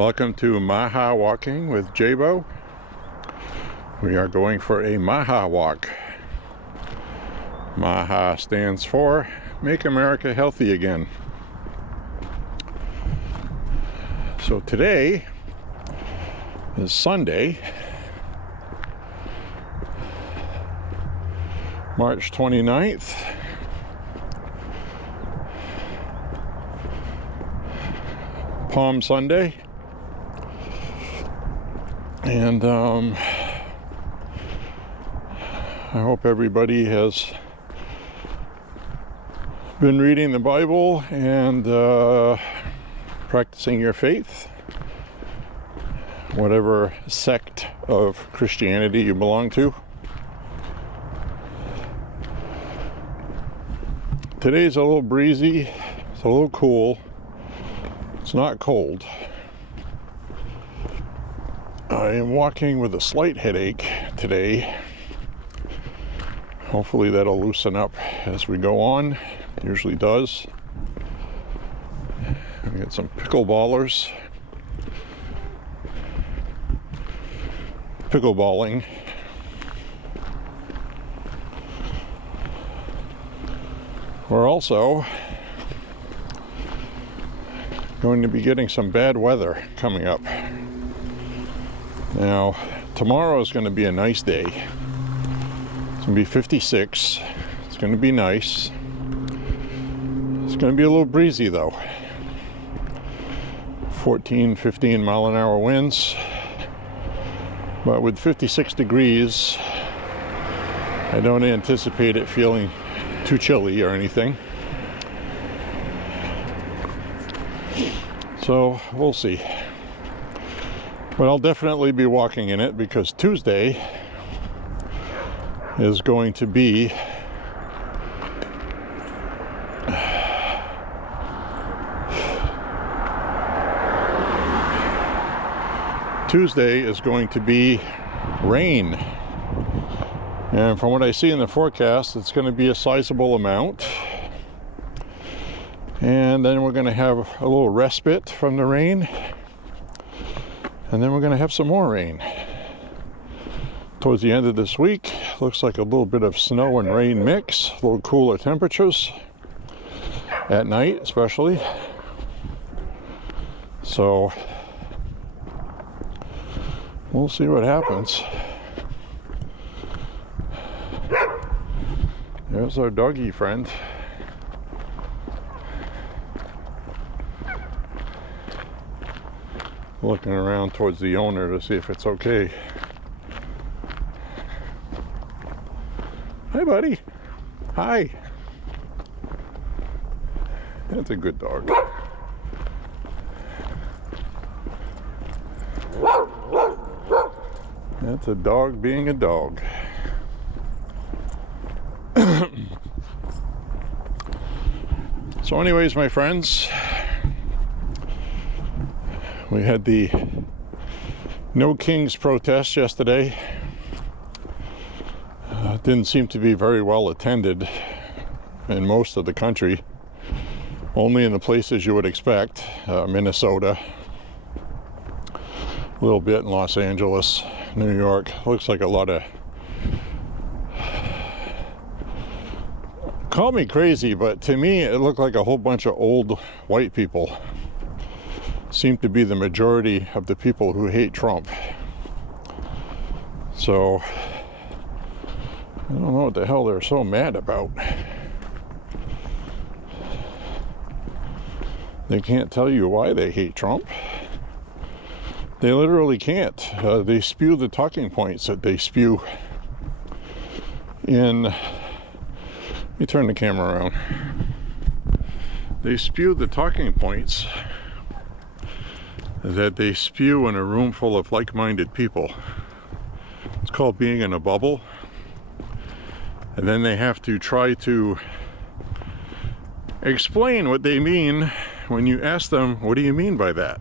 Welcome to MAHA Walking with J.Beau. We are going for a MAHA walk. MAHA stands for Make America Healthy Again. So today is Sunday, March 29th. Palm Sunday. And I hope everybody has been reading the Bible and practicing your faith, whatever sect of Christianity you belong to. Today's a little breezy, it's a little cool, it's not cold. I am walking with a slight headache today. Hopefully that'll loosen up as we go on. It usually does. We got some pickleballing. We're also going to be getting some bad weather coming up. Now, tomorrow is going to be a nice day. It's going to be 56. It's going to be nice. It's going to be a little breezy though. 14, 15 mile an hour winds. But with 56 degrees, I don't anticipate it feeling too chilly or anything. So, we'll see. But I'll definitely be walking in it because Tuesday is going to be rain. And from what I see in the forecast, it's going to be a sizable amount. And then we're going to have a little respite from the rain. And then we're going to have some more rain. Towards the end of this week, looks like a little bit of snow and rain mix, a little cooler temperatures at night especially. So we'll see what happens. There's our doggy friend. Looking around towards the owner to see if it's okay. Hi, buddy. Hi. That's a good dog. That's a dog being a dog. So anyways, my friends, we had the No Kings protest yesterday. Didn't seem to be very well attended in most of the country. Only in the places you would expect. Minnesota, a little bit in Los Angeles, New York. Looks like a lot of... Call me crazy, but to me it looked like a whole bunch of old white people. Seem to be the majority of the people who hate Trump. So I don't know what the hell they're so mad about. They can't tell you why they hate Trump. They literally can't. They spew the talking points that they spew in... Let me turn the camera around. They spew the talking points that they spew in a room full of like-minded people. It's called being in a bubble. And then they have to try to explain what they mean when you ask them, what do you mean by that?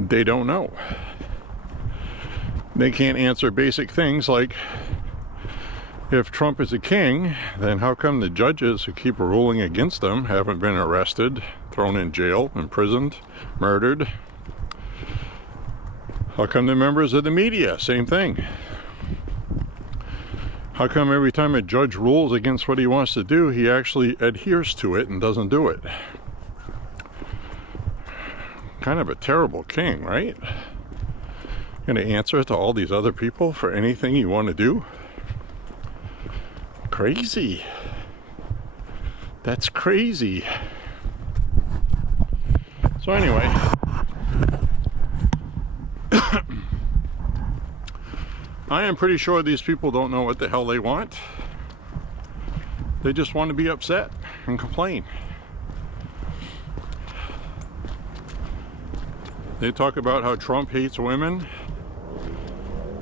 They don't know. They can't answer basic things like, if Trump is a king, then how come the judges who keep ruling against him haven't been arrested, thrown in jail, imprisoned, murdered. How come the members of the media? Same thing. How come every time a judge rules against what he wants to do, he actually adheres to it and doesn't do it? Kind of a terrible king, right? Going to answer to all these other people for anything you want to do? Crazy. That's crazy. So anyway, I am pretty sure these people don't know what the hell they want. They just want to be upset and complain. They talk about how Trump hates women,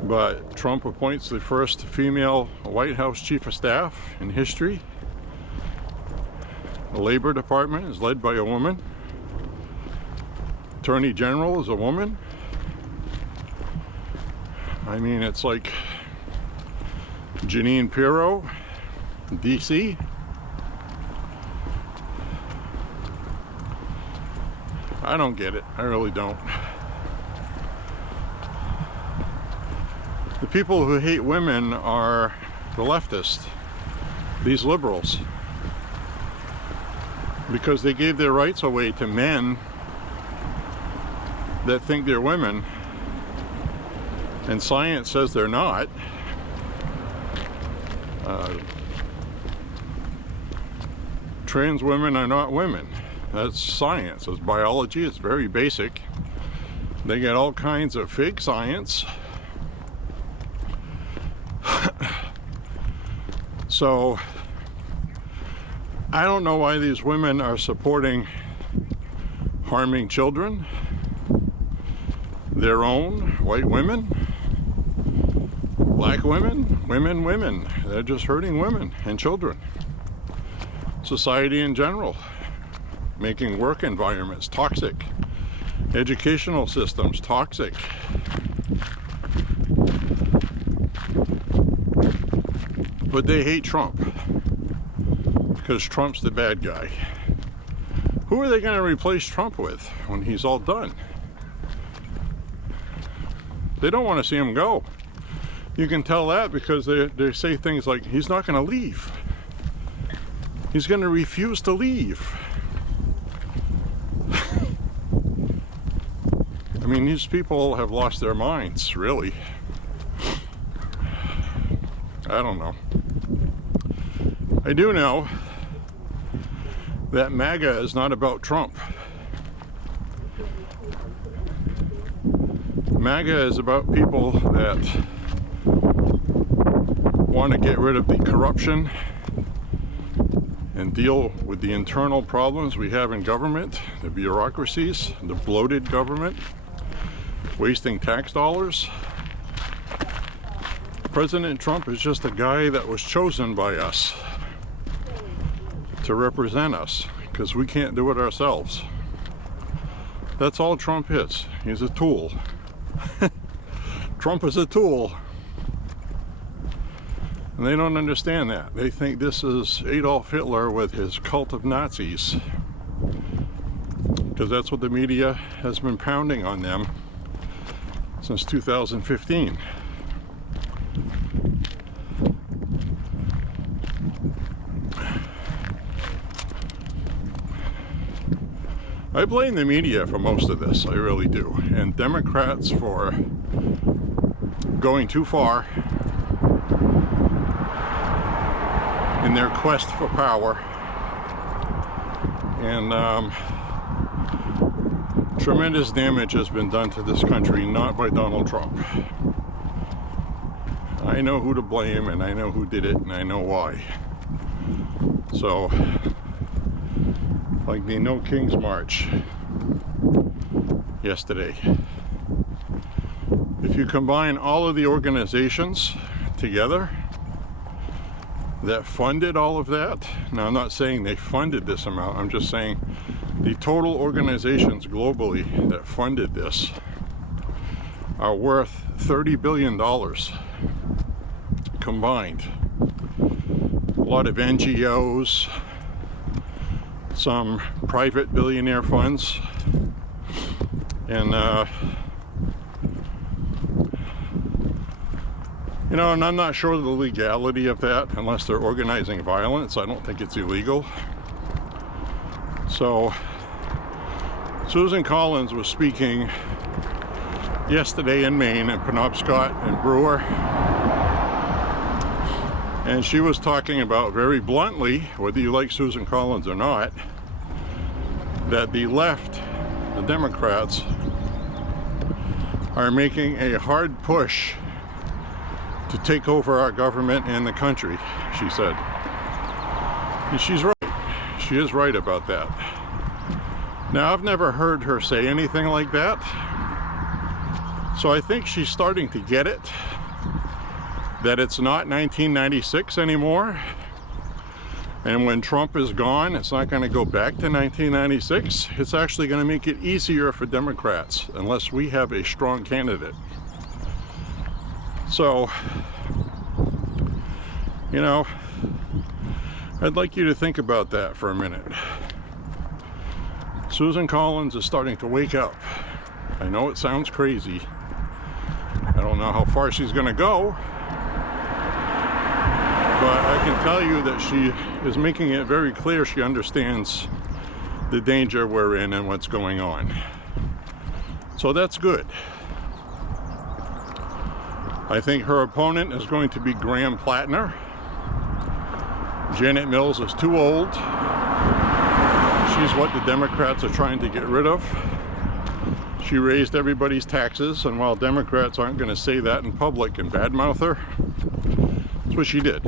but Trump appoints the first female White House chief of staff in history. The Labor Department is led by a woman. Attorney General is a woman. I mean, it's like Jeanine Pirro, DC. I don't get it. I really don't. The people who hate women are the leftists, these liberals, because they gave their rights away to men that think they're women, and science says they're not. Trans women are not women. That's science. It's biology. It's very basic. They get all kinds of fake science. So I don't know why these women are supporting harming children, their own white women, black women, women. They're just hurting women and children. Society in general, making work environments toxic, educational systems toxic. But they hate Trump because Trump's the bad guy. Who are they going to replace Trump with when he's all done? They don't want to see him go. You can tell that because they say things like, he's not going to leave. He's going to refuse to leave. I mean, these people have lost their minds, really. I don't know. I do know that MAGA is not about Trump. MAGA is about people that want to get rid of the corruption and deal with the internal problems we have in government, the bureaucracies, the bloated government, wasting tax dollars. President Trump is just a guy that was chosen by us to represent us because we can't do it ourselves. That's all Trump is. He's a tool. Trump is a tool. And they don't understand that. They think this is Adolf Hitler with his cult of Nazis, because that's what the media has been pounding on them since 2015. I blame the media for most of this, I really do, and Democrats for going too far in their quest for power, and tremendous damage has been done to this country, not by Donald Trump. I know who to blame, and I know who did it, and I know why. So, like the No Kings March yesterday, if you combine all of the organizations together that funded all of that, now I'm not saying they funded this amount, I'm just saying the total organizations globally that funded this are worth $30 billion combined. A lot of NGOs, some private billionaire funds, and you know, and I'm not sure of the legality of that unless they're organizing violence. I don't think it's illegal. So Susan Collins was speaking yesterday in Maine, in Penobscot and Brewer, and she was talking about very bluntly, whether you like Susan Collins or not, that the left, the Democrats, are making a hard push to take over our government and the country, she said. And she's right. She is right about that. Now, I've never heard her say anything like that, so I think she's starting to get it, that it's not 1996 anymore, and when Trump is gone, it's not going to go back to 1996. It's actually going to make it easier for Democrats, unless we have a strong candidate. So, you know, I'd like you to think about that for a minute. Susan Collins is starting to wake up. I know it sounds crazy. I don't know how far she's going to go, but I can tell you that she is making it very clear she understands the danger we're in and what's going on. So that's good. I think her opponent is going to be Graham Plattner. Janet Mills is too old. She's what the Democrats are trying to get rid of. She raised everybody's taxes, and while Democrats aren't going to say that in public and badmouth her, that's what she did.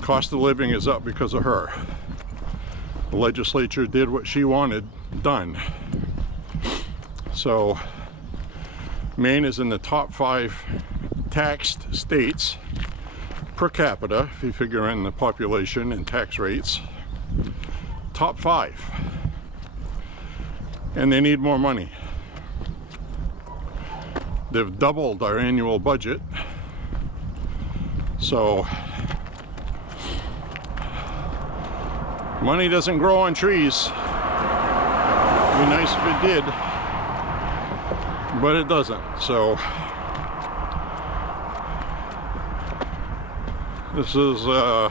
Cost of living is up because of her. The legislature did what she wanted done. So Maine is in the top 5 taxed states per capita, if you figure in the population and tax rates. Top 5. And they need more money. They've doubled our annual budget. So money doesn't grow on trees. It'd be nice if it did, but it doesn't. So this is a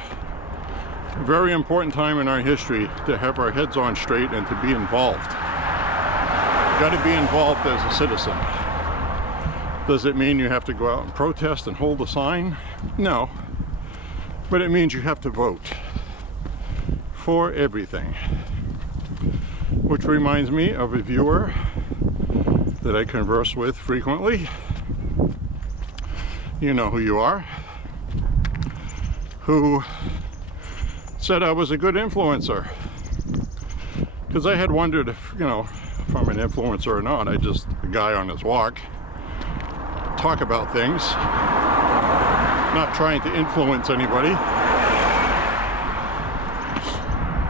very important time in our history to have our heads on straight and to be involved. Got to be involved as a citizen. Does it mean you have to go out and protest and hold a sign? No. But it means you have to vote for everything. Which reminds me of a viewer that I converse with frequently. You know who you are. Who said I was a good influencer. Because I had wondered if, you know, if I'm an influencer or not. I just a guy on his walk, talk about things, not trying to influence anybody.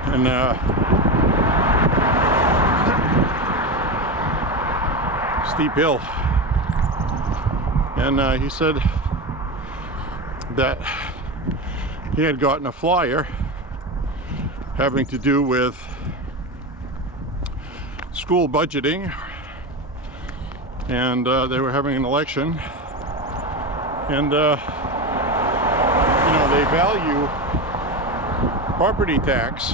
And steep hill. And he said that he had gotten a flyer having to do with school budgeting, and they were having an election, and you know, they value property tax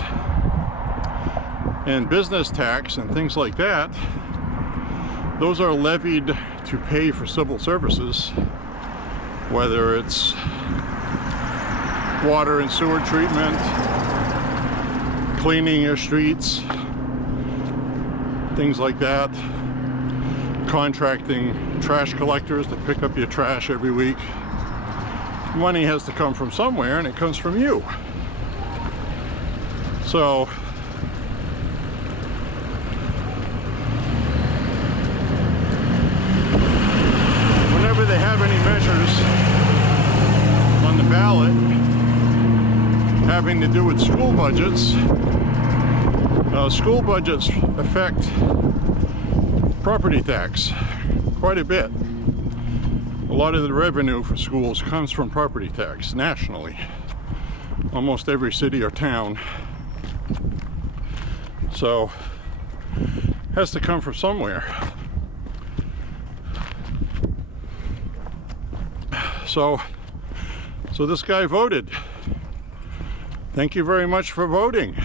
and business tax and things like that. Those are levied to pay for civil services, whether it's water and sewer treatment, cleaning your streets, things like that, contracting trash collectors to pick up your trash every week. Money has to come from somewhere, and it comes from you. So whenever they have any measures on the ballot having to do with school budgets affect property tax quite a bit. A lot of the revenue for schools comes from property tax nationally. Almost every city or town So has to come from somewhere. So this guy voted. Thank you very much for voting.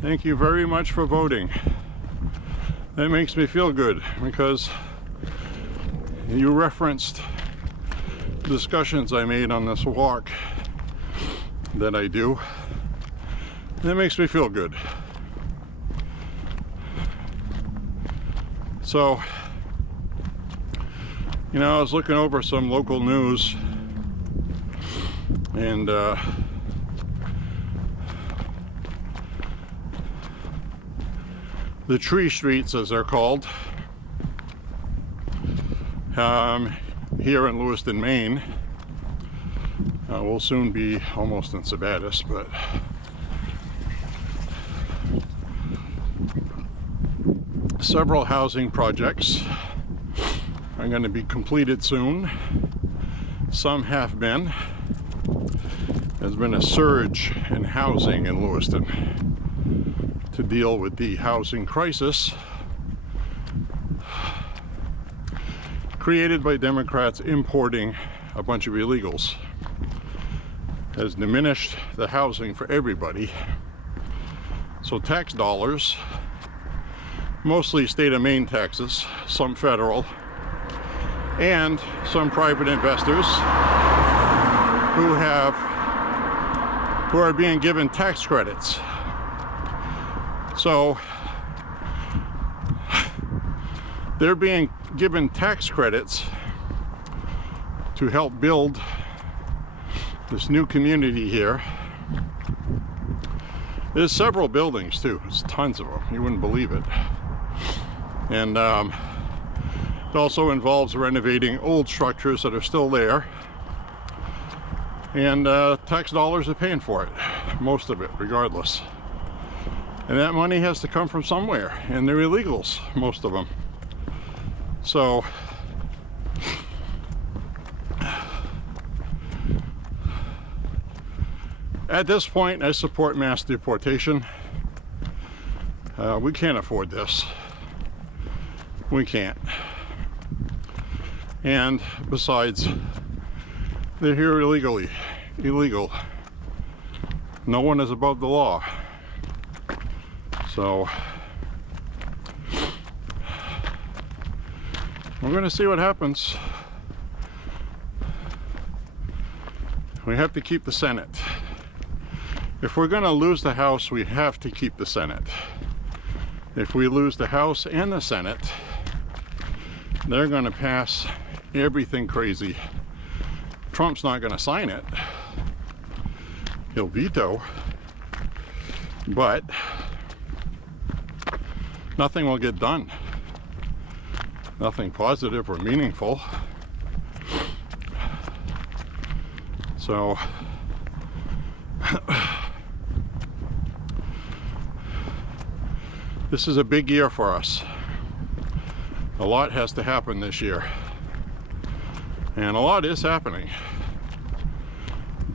Thank you very much for voting. That makes me feel good because you referenced discussions I made on this walk that I do. That makes me feel good. So, you know, I was looking over some local news, and the tree streets, as they're called, here in Lewiston, Maine, will soon be almost in Sabattis, but several housing projects are going to be completed soon. Some have been. There's been a surge in housing in Lewiston to deal with the housing crisis created by Democrats importing a bunch of illegals. Has diminished the housing for everybody. So tax dollars, mostly state of Maine taxes, some federal, and some private investors who are being given tax credits. So they're being given tax credits to help build this new community here. There's several buildings too. There's tons of them. You wouldn't believe it. And it also involves renovating old structures that are still there. And tax dollars are paying for it. Most of it, regardless. And that money has to come from somewhere. And they're illegals, most of them. So at this point, I support mass deportation. We can't afford this. We can't. And besides, they're here illegally. Illegal. No one is above the law. So we're going to see what happens. We have to keep the Senate. If we're going to lose the House, we have to keep the Senate. If we lose the House and the Senate, they're going to pass everything crazy. Trump's not going to sign it. He'll veto. But nothing will get done. Nothing positive or meaningful. So this is a big year for us. A lot has to happen this year. And a lot is happening.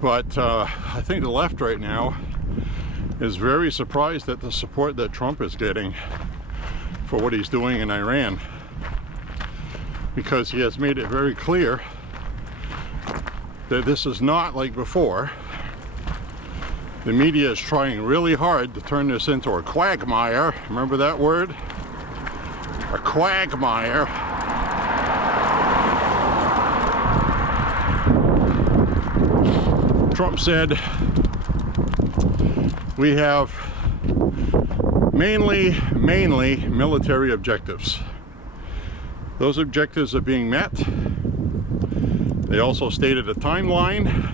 But I think the left right now is very surprised at the support that Trump is getting for what he's doing in Iran. Because he has made it very clear that this is not like before. The media is trying really hard to turn this into a quagmire. Remember that word? A quagmire. Trump said we have mainly military objectives. Those objectives are being met. They also stated a timeline.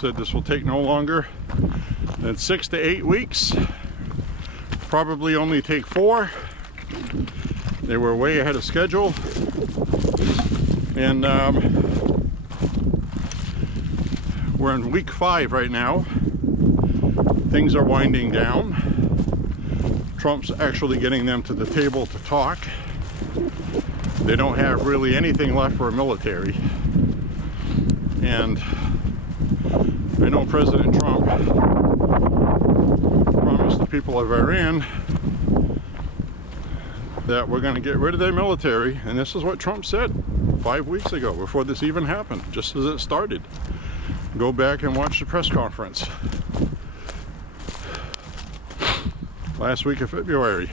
Said this will take no longer than 6 to 8 weeks. Probably only take 4. They were way ahead of schedule. And we're in week 5 right now. Things are winding down. Trump's actually getting them to the table to talk. They don't have really anything left for a military. And I know President Trump promised the people of Iran that we're going to get rid of their military, and this is what Trump said 5 weeks ago, before this even happened, just as it started. Go back and watch the press conference. Last week of February.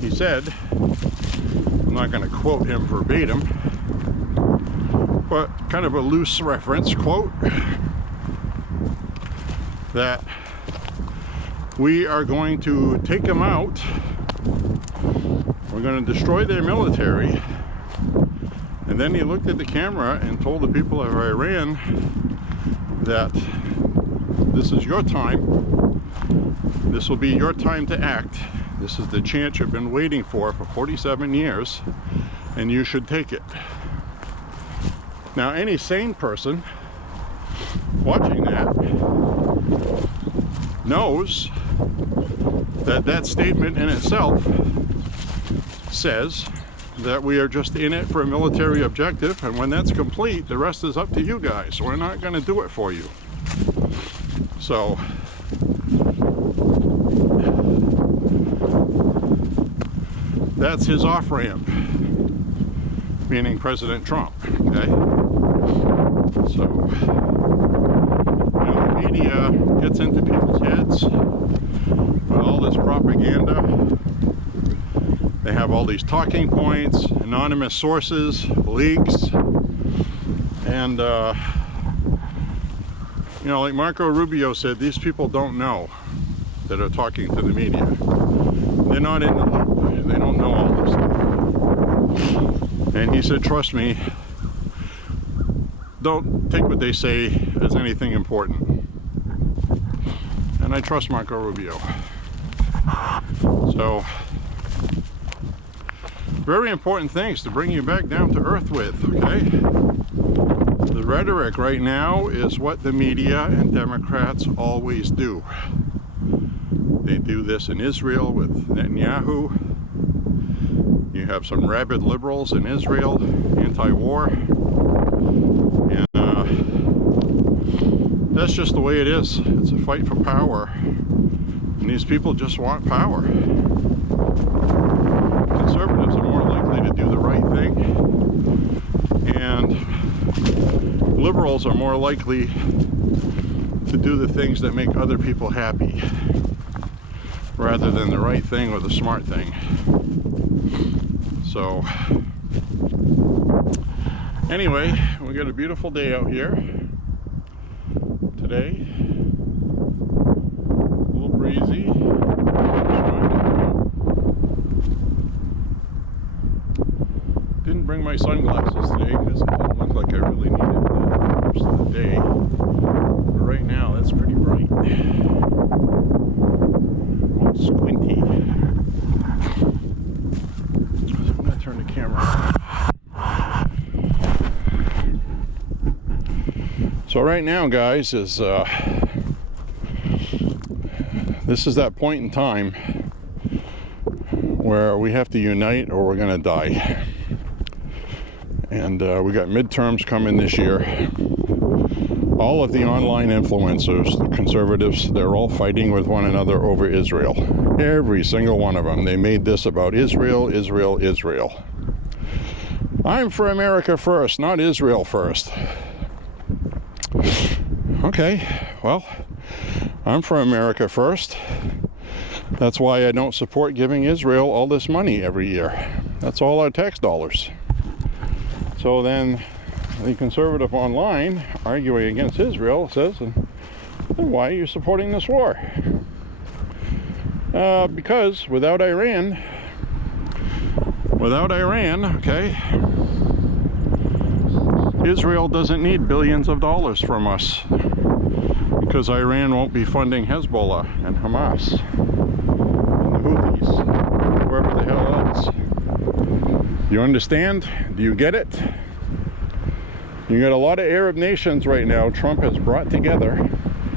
He said, I'm not going to quote him verbatim, but kind of a loose reference quote, that we are going to take them out, we're going to destroy their military, and then he looked at the camera and told the people of Iran that this is your time, this will be your time to act, this is the chance you've been waiting for 47 years, and you should take it. Now, any sane person watching that knows that that statement in itself says that we are just in it for a military objective, and when that's complete, the rest is up to you guys. We're not going to do it for you. So that's his off-ramp, meaning President Trump, okay? So, you know, the media gets into people's heads with all this propaganda. They have all these talking points, anonymous sources, leaks, and you know, like Marco Rubio said, these people don't know that are talking to the media. They're not in the loop. They don't know all this stuff. And he said, trust me, don't take what they say as anything important. And I trust Marco Rubio. So, very important things to bring you back down to earth with, okay? The rhetoric right now is what the media and Democrats always do. They do this in Israel with Netanyahu. You have some rabid liberals in Israel, anti-war. And that's just the way it is. It's a fight for power. And these people just want power. Conservatives are more likely to do the right thing. And liberals are more likely to do the things that make other people happy, rather than the right thing or the smart thing. So, anyway, we got a beautiful day out here today. A little breezy. Didn't bring my sunglasses today because it didn't look like I really needed them the rest of the day. But right now, that's pretty bright. Squinty. So I'm going to turn the camera on. So right now, guys, is this is that point in time where we have to unite or we're going to die. And we got midterms coming this year. All of the online influencers, the conservatives, they're all fighting with one another over Israel. Every single one of them. They made this about Israel, Israel, Israel. I'm for America first, not Israel first. Okay, well, I'm for America first. That's why I don't support giving Israel all this money every year. That's all our tax dollars. So then the conservative online arguing against Israel says, then why are you supporting this war? Because without Iran, okay, Israel doesn't need billions of dollars from us, because Iran won't be funding Hezbollah and Hamas and the Houthis, whoever the hell else. You understand? Do you get it? You got a lot of Arab nations right now Trump has brought together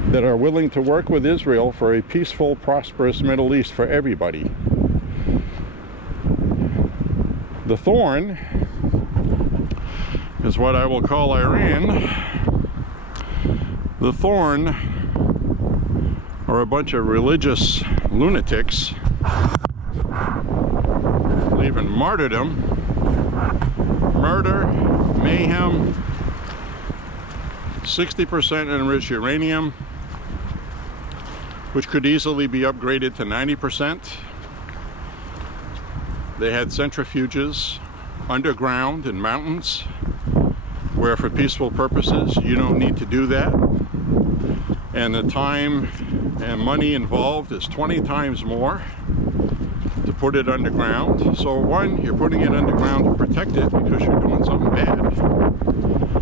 that are willing to work with Israel for a peaceful, prosperous Middle East for everybody. The thorn is what I will call Iran, The Thorn are a bunch of religious lunatics, believe in martyrdom, murder, mayhem, 60% enriched uranium, which could easily be upgraded to 90%. They had centrifuges underground in mountains, where for peaceful purposes you don't need to do that. And the time and money involved is 20 times more to put it underground. So one, you're putting it underground to protect it because you're doing something bad.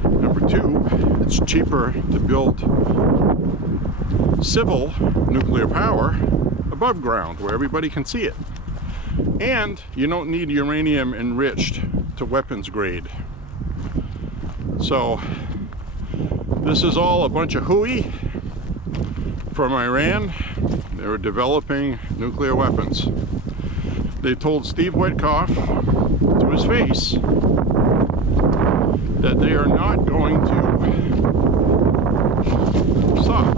Number two, it's cheaper to build civil nuclear power above ground where everybody can see it. And you don't need uranium enriched to weapons grade. So this is all a bunch of hooey from Iran. They were developing nuclear weapons. They told Steve Witkoff to his face that they are not going to stop.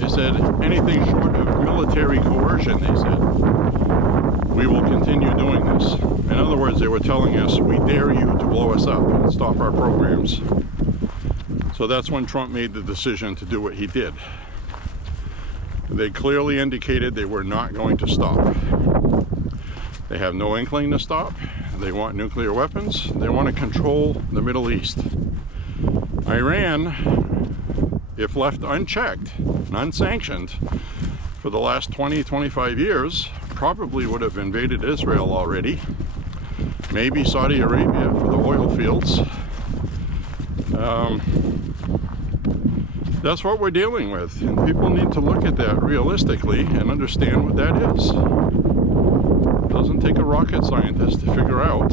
They said anything short of military coercion, they said, we will continue doing this. In other words, they were telling us, we dare you to blow us up and stop our programs. So that's when Trump made the decision to do what he did. They clearly indicated they were not going to stop. They have no inkling to stop. They want nuclear weapons. They want to control the Middle East. Iran, if left unchecked and unsanctioned for the last 20-25 years, probably would have invaded Israel already. Maybe Saudi Arabia for the oil fields. That's what we're dealing with, and people need to look at that realistically and understand what that is. It doesn't take a rocket scientist to figure out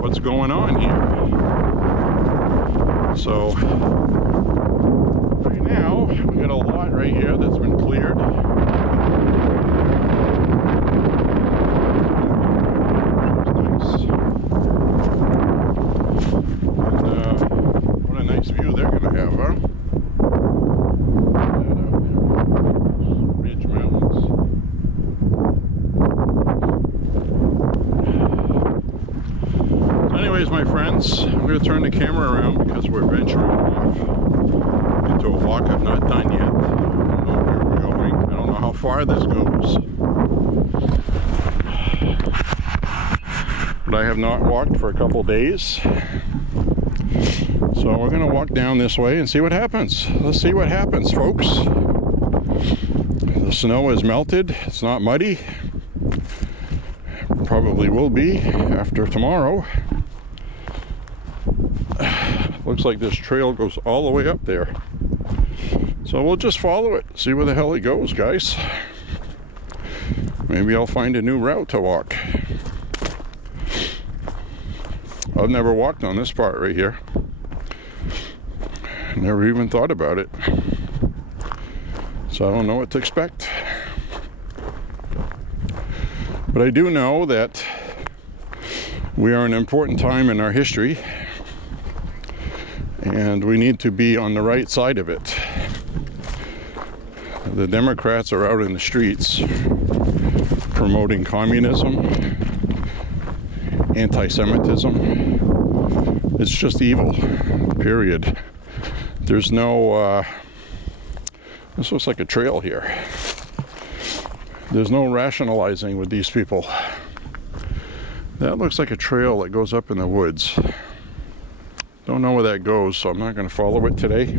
what's going on here. So right now we got a lot right here that's been cleared. What a nice view they're gonna have, huh? Ridge Mountains. So anyways, my friends, I'm going to turn the camera around because we're venturing off into a walk I've not done yet. I don't know where we're going. I don't know how far this goes. But I have not walked for a couple days. So we're going to walk down this way and see what happens. Let's see what happens, folks. The snow is melted. It's not muddy. Probably will be after tomorrow. Looks like this trail goes all the way up there. So we'll just follow it. See where the hell it goes, guys. Maybe I'll find a new route to walk. I've never walked on this part right here. Never even thought about it. So I don't know what to expect. But I do know that we are in an important time in our history, and we need to be on the right side of it. The Democrats are out in the streets promoting communism, anti-Semitism. It's just evil, period. There's no, this looks like a trail here. There's no rationalizing with these people. That looks like a trail that goes up in the woods. Don't know where that goes, so I'm not going to follow it today.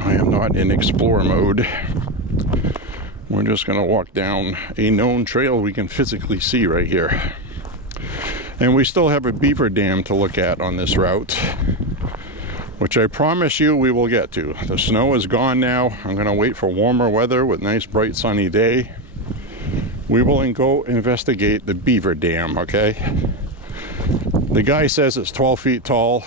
I am not in explore mode. We're just going to walk down a known trail we can physically see right here. And we still have a beaver dam to look at on this route, which I promise you we will get to. The snow is gone now. I'm going to wait for warmer weather with nice bright sunny day. We will go investigate the beaver dam, okay? The guy says it's 12 feet tall.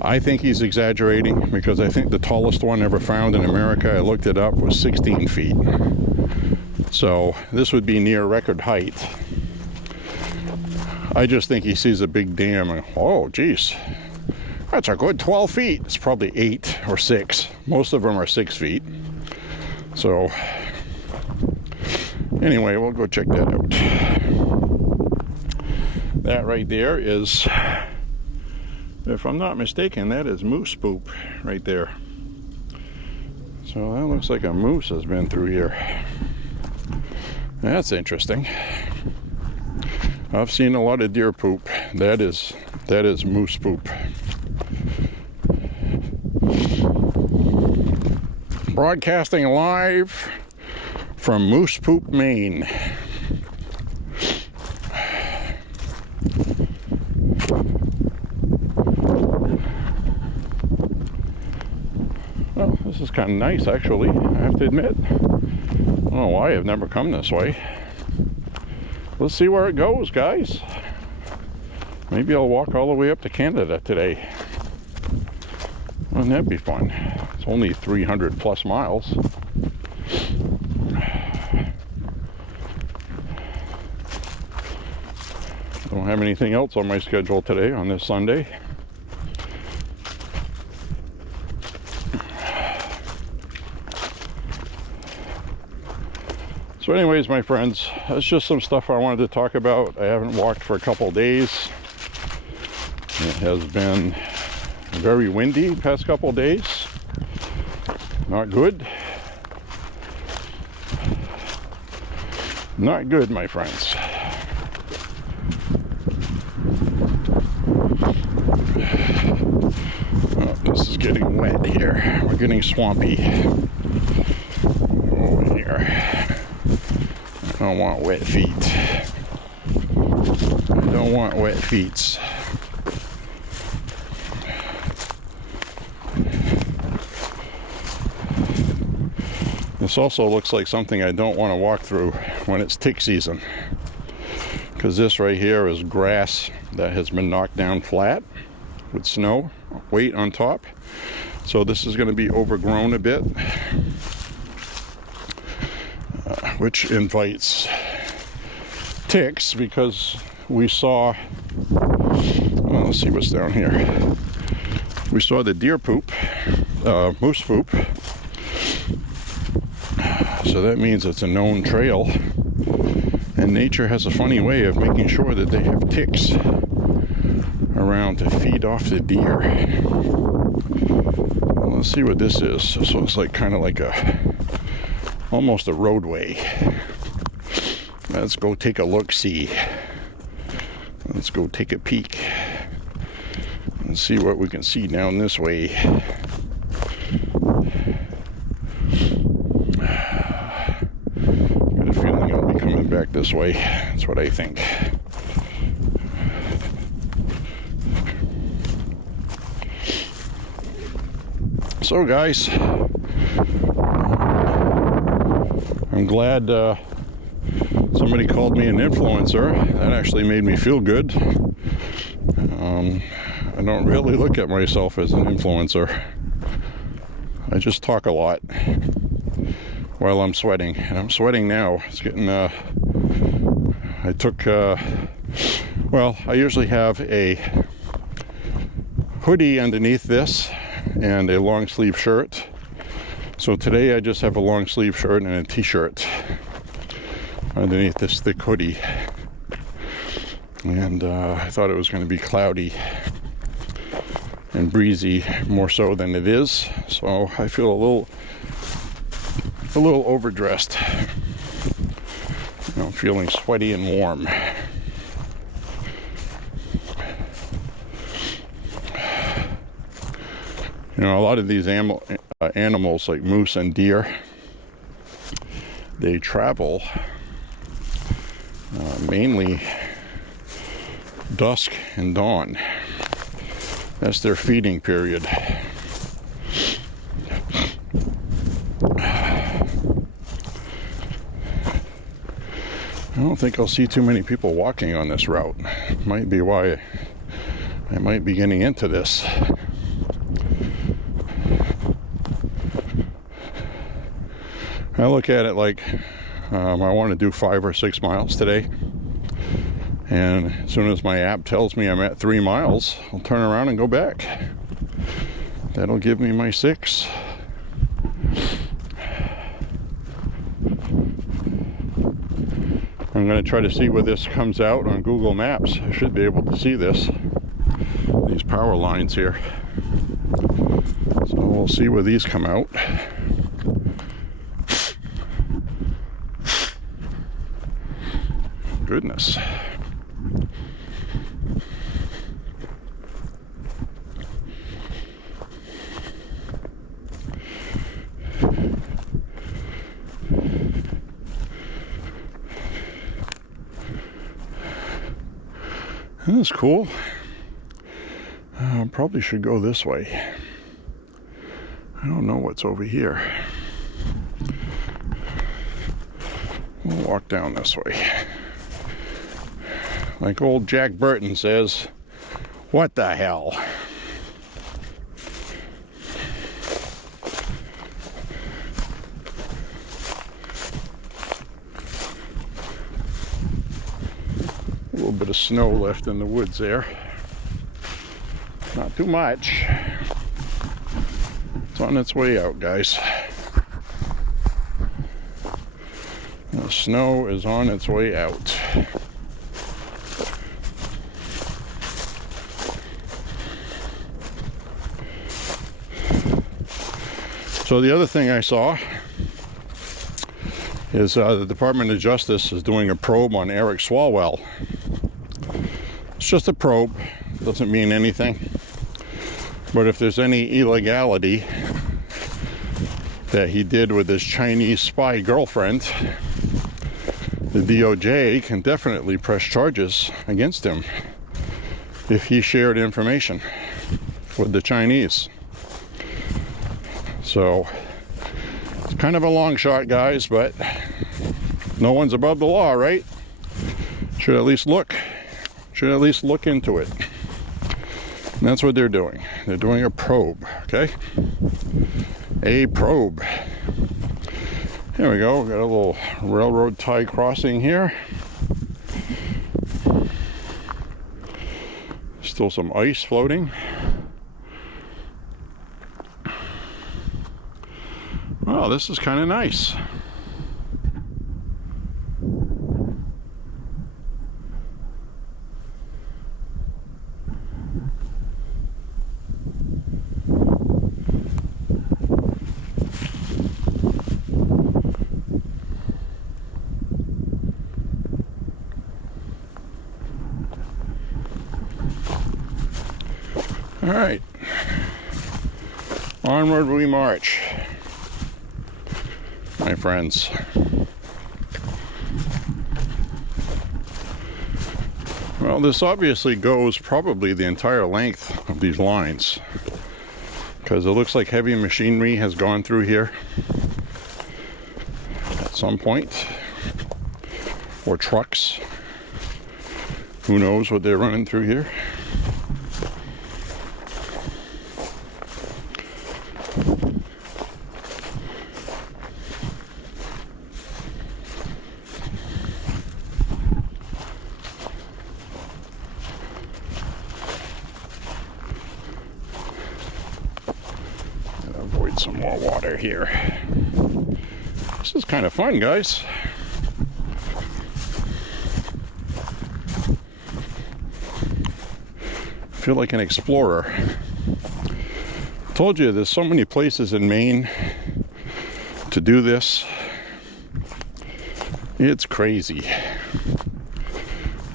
I think he's exaggerating because I think the tallest one ever found in America, I looked it up, was 16 feet. So this would be near record height. I just think he sees a big dam and, oh geez, That's a good 12 feet. It's probably 8 or 6. Most of them are 6 feet. So anyway, we'll go check that out. That right there is, if I'm not mistaken, that is moose poop right there. So that looks like a moose has been through here. That's interesting. I've seen a lot of deer poop. That is moose poop. Broadcasting live from Moose Poop, Maine. Well, this is kind of nice, actually, I have to admit. I don't know why I've never come this way. Let's see where it goes, guys. Maybe I'll walk all the way up to Canada today. Wouldn't that be fun? It's only 300 plus miles. Don't have anything else on my schedule today on this Sunday. So anyways, my friends, that's just some stuff I wanted to talk about. I haven't walked for a couple days. It has been very windy the past couple days. Not good. Not good, my friends. Oh, this is getting wet here. We're getting swampy over here. I don't want wet feet. I don't want wet feet. This also looks like something I don't want to walk through when it's tick season, because this right here is grass that has been knocked down flat with snow weight on top. So this is going to be overgrown a bit, which invites ticks, because we saw, well, let's see what's down here. We saw the deer poop, moose poop. So that means it's a known trail, and nature has a funny way of making sure that they have ticks around to feed off the deer. Well, let's see what this is. So it's like kind of like almost a roadway. Let's go take a look-see. Let's go take a peek and see what we can see down this way. Got a feeling I'll be coming back this way. That's what I think. So guys, I'm glad somebody called me an influencer. That actually made me feel good. I don't really look at myself as an influencer. I just talk a lot while I'm sweating, and I'm sweating now. It's getting I took well, I usually have a hoodie underneath this and a long sleeve shirt. So today I just have a long sleeve shirt and a t-shirt underneath this thick hoodie. And I thought it was going to be cloudy and breezy, more so than it is. So I feel a little overdressed. You know, feeling sweaty and warm. You know, a lot of these animals like moose and deer, they travel mainly dusk and dawn. That's their feeding period. I don't think I'll see too many people walking on this route. Might be why I might be getting into this. I look at it like I want to do 5 or 6 miles today, and as soon as my app tells me I'm at 3 miles, I'll turn around and go back. That'll give me my 6. I'm going to try to see where this comes out on Google Maps. I should be able to see this. These power lines here. So we'll see where these come out. Goodness. That's cool. Probably should go this way. I don't know what's over here. We'll walk down this way. Like old Jack Burton says, what the hell? A little bit of snow left in the woods there. Not too much. It's on its way out, guys. The snow is on its way out. So the other thing I saw is the Department of Justice is doing a probe on Eric Swalwell. It's just a probe, doesn't mean anything. But if there's any illegality that he did with his Chinese spy girlfriend, the DOJ can definitely press charges against him if he shared information with the Chinese. So it's kind of a long shot, guys, but no one's above the law, right? Should at least look into it. And that's what they're doing. They're doing a probe, okay? A probe. Here we go. We've got a little railroad tie crossing here. Still some ice floating. Well, this is kind of nice. All right, onward we march, my friends. Well, this obviously goes probably the entire length of these lines, because it looks like heavy machinery has gone through here at some point, or trucks. Who knows what they're running through here. Avoid some more water here. This is kind of fun, guys. I feel like an explorer. Told you there's so many places in Maine to do this. It's crazy.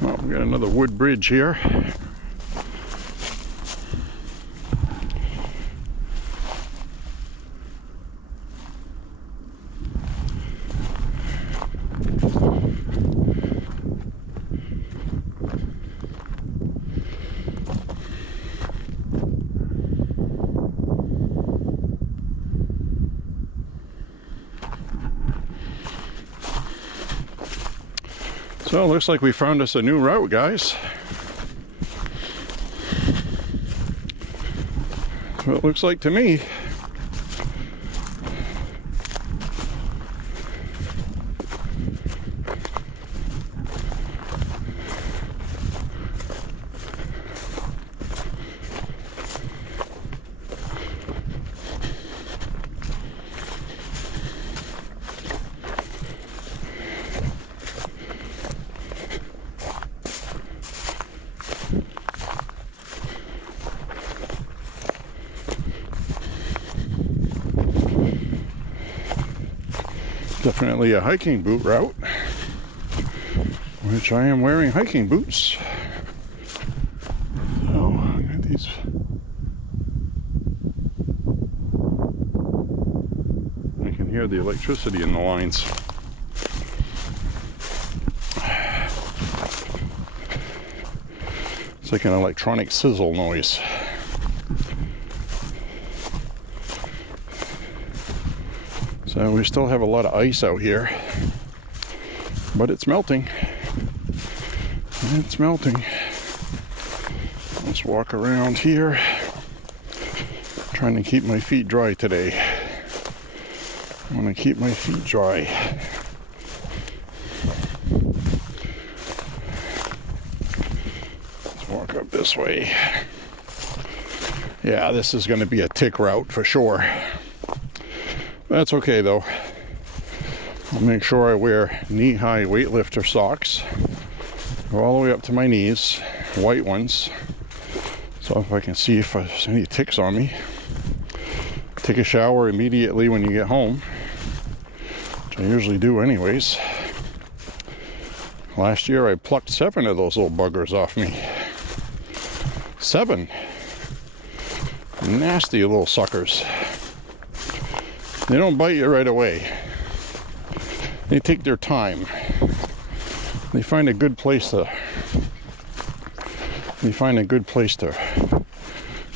Well, we got another wood bridge here. So it looks like we found us a new route, guys. That's what it looks like to me. Definitely a hiking boot route, which I am wearing hiking boots. So, I got these. I can hear the electricity in the lines. It's like an electronic sizzle noise. So we still have a lot of ice out here, but it's melting. It's melting. Let's walk around here, trying to keep my feet dry today. I want to keep my feet dry. Let's walk up this way. Yeah, this is going to be a tick route for sure. That's okay though. I'll make sure I wear knee-high weightlifter socks. Go all the way up to my knees, white ones. So if I can see if there's any ticks on me. Take a shower immediately when you get home, which I usually do anyways. Last year I plucked 7 of those little buggers off me. 7. Nasty little suckers. They don't bite you right away. They take their time. They find a good place to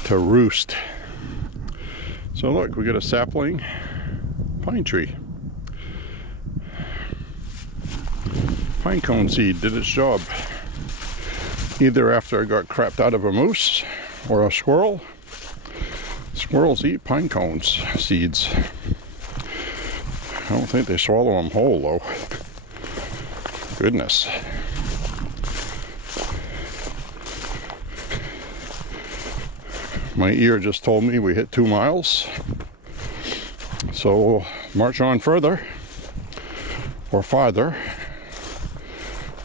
roost. So look, we got a sapling pine tree. Pine cone seed did its job. Either after I got crapped out of a moose or a squirrel. Squirrels eat pine cones seeds. I don't think they swallow them whole though. Goodness. My ear just told me we hit 2 miles. So we'll march on further. Or farther.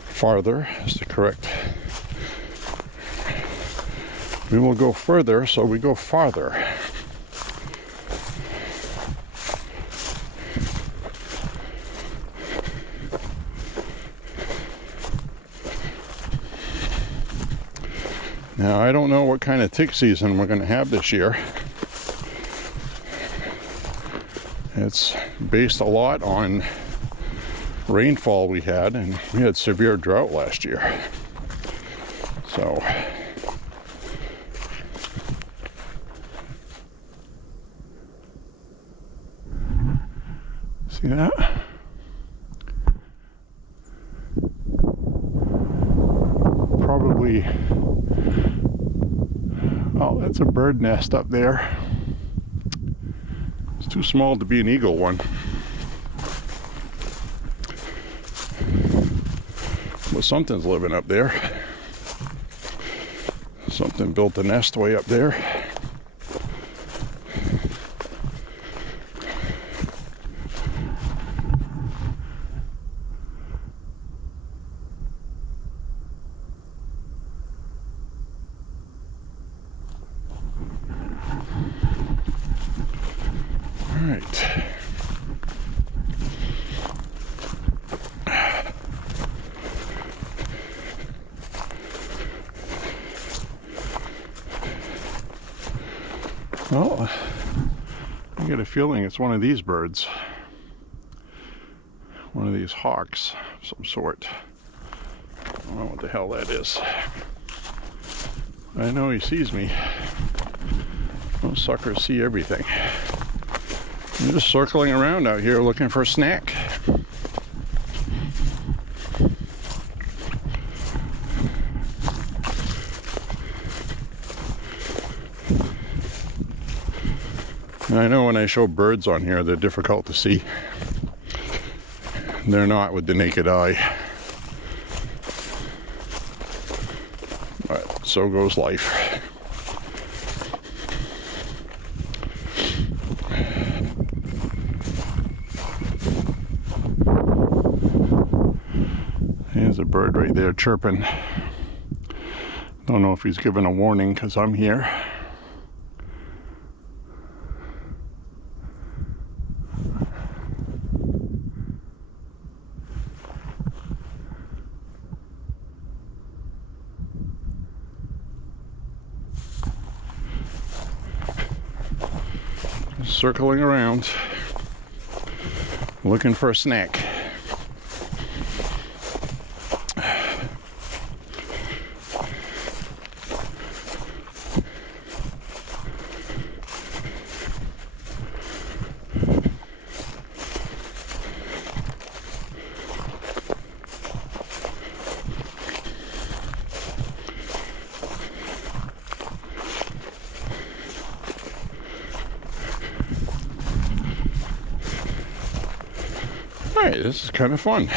Farther is the correct. We will go further, so we go farther. Now, I don't know what kind of tick season we're going to have this year. It's based a lot on rainfall we had, and we had severe drought last year. So, see that? Probably. Oh, that's a bird nest up there. It's too small to be an eagle one. But something's living up there. Something built a nest way up there. Right. Well, I get a feeling it's one of these birds. One of these hawks of some sort. I don't know what the hell that is. I know he sees me. Those suckers see everything. I'm just circling around out here looking for a snack. And I know when I show birds on here, they're difficult to see. They're not with the naked eye. But so goes life. There's a bird right there chirping. Don't know if he's giving a warning because I'm here. circling around, looking for a snack. Alright, this is kind of fun.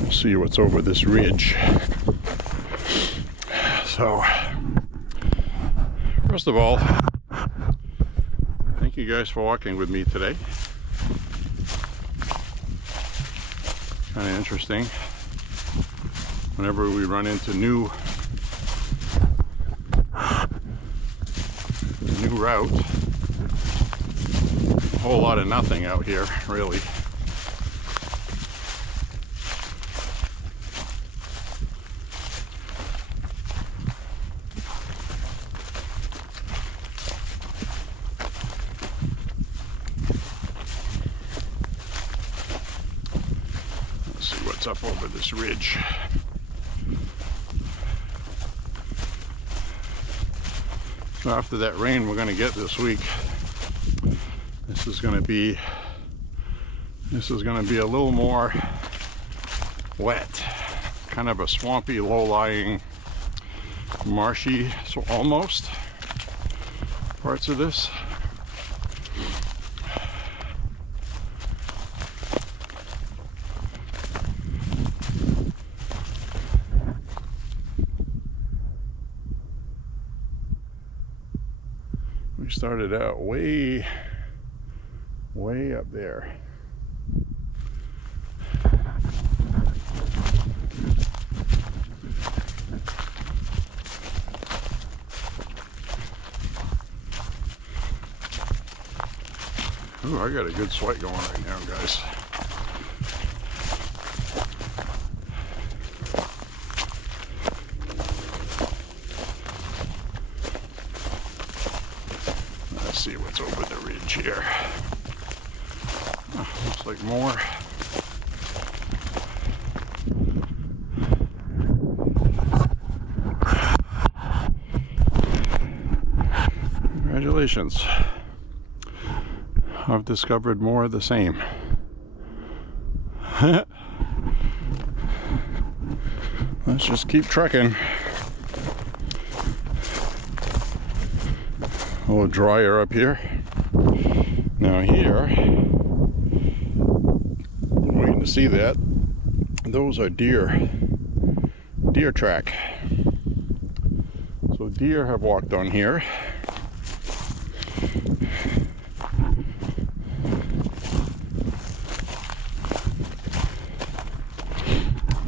We'll see what's over this ridge. So, first of all, thank you guys for walking with me today. Kind of interesting. Whenever we run into new route, a whole lot of nothing out here, really. Let's see what's up over this ridge. After that rain we're going to get this week, this is going to be a little more wet, kind of a swampy, low-lying, marshy, so almost parts of this. We started out way up there. Ooh, I got a good sweat going right now, guys. Let's see what's over the ridge here. Oh, looks like more. Congratulations. I've discovered more of the same. Let's just keep trekking. A little drier up here. Now here, waiting to see that. Those are deer track. So deer have walked on here.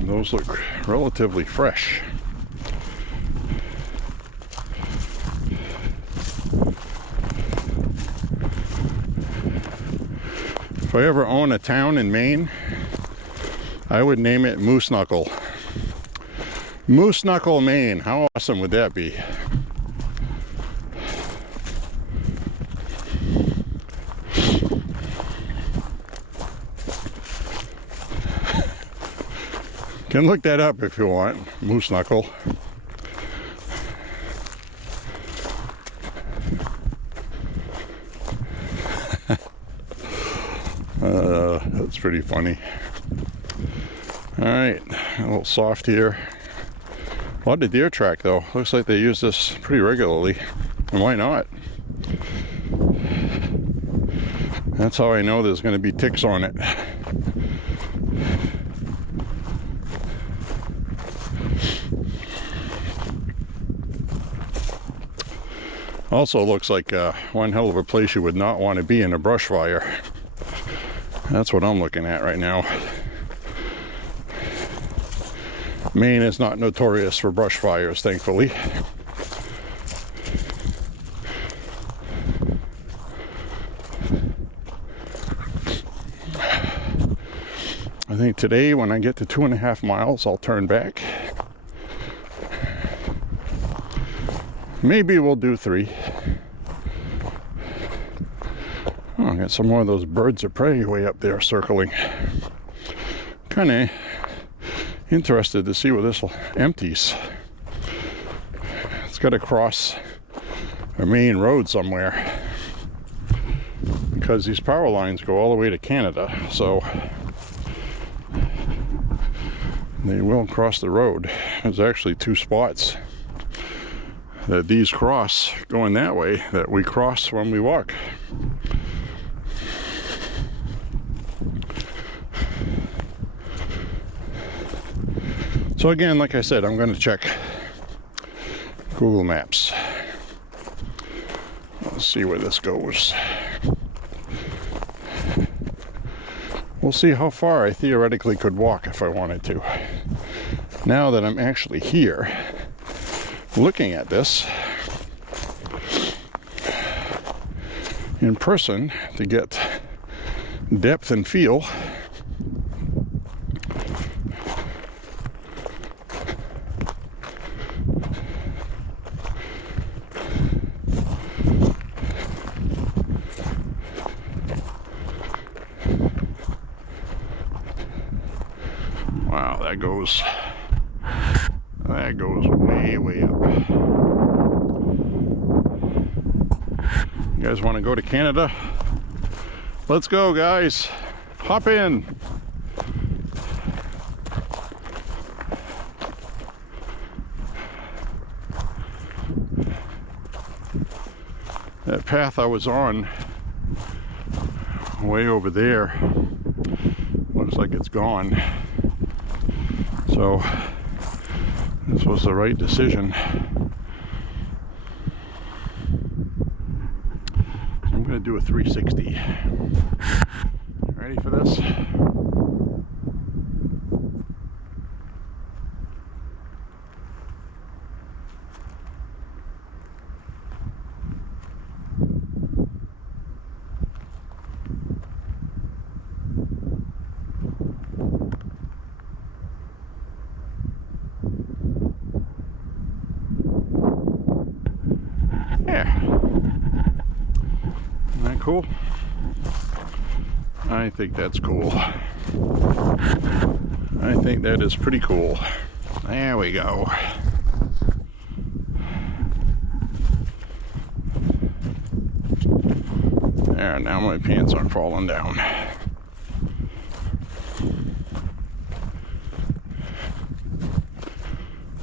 Those look relatively fresh. If I ever own a town in Maine, I would name it Moose Knuckle. Moose Knuckle, Maine. How awesome would that be? Can look that up if you want. Moose Knuckle. That's pretty funny. Alright, a little soft here. A lot of deer track though. Looks like they use this pretty regularly. And why not? That's how I know there's going to be ticks on it. Also looks like one hell of a place you would not want to be in a brush fire. That's what I'm looking at right now. Maine is not notorious for brush fires, thankfully. think today when I get to 2.5 miles, I'll turn back. Maybe we'll do 3. Oh, I got some more of those birds of prey way up there circling. Kind of interested to see where this empties. It's got to cross a main road somewhere, because these power lines go all the way to Canada, so they will cross the road. There's actually 2 spots that these cross going that way that we cross when we walk. So again, like I said, I'm going to check Google Maps. Let's see where this goes. We'll see how far I theoretically could walk if I wanted to. Now that I'm actually here, looking at this in person to get depth and feel. Wow, that goes way, way up. You guys want to go to Canada? Let's go, guys. Hop in. That path I was on way over there looks like it's gone. So this was the right decision. So I'm going to do a 360. Ready for this? Yeah. Isn't that cool? I think that's cool. I think that is pretty cool. There we go. There, now my pants aren't falling down.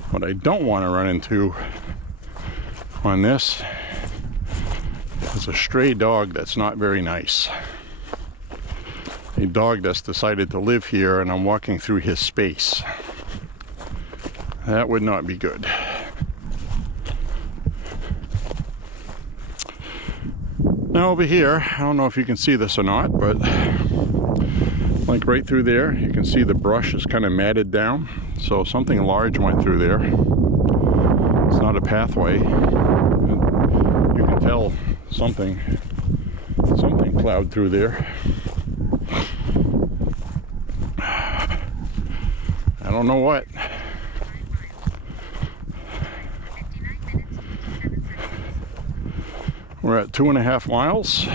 What I don't want to run into on this is a stray dog that's not very nice. A dog that's decided to live here and I'm walking through his space. That would not be good. Now over here, I don't know if you can see this or not, but like right through there, you can see the brush is kind of matted down. So something large went through there. It's not a pathway. You can tell something plowed through there. I don't know what. We're at 2.5 miles.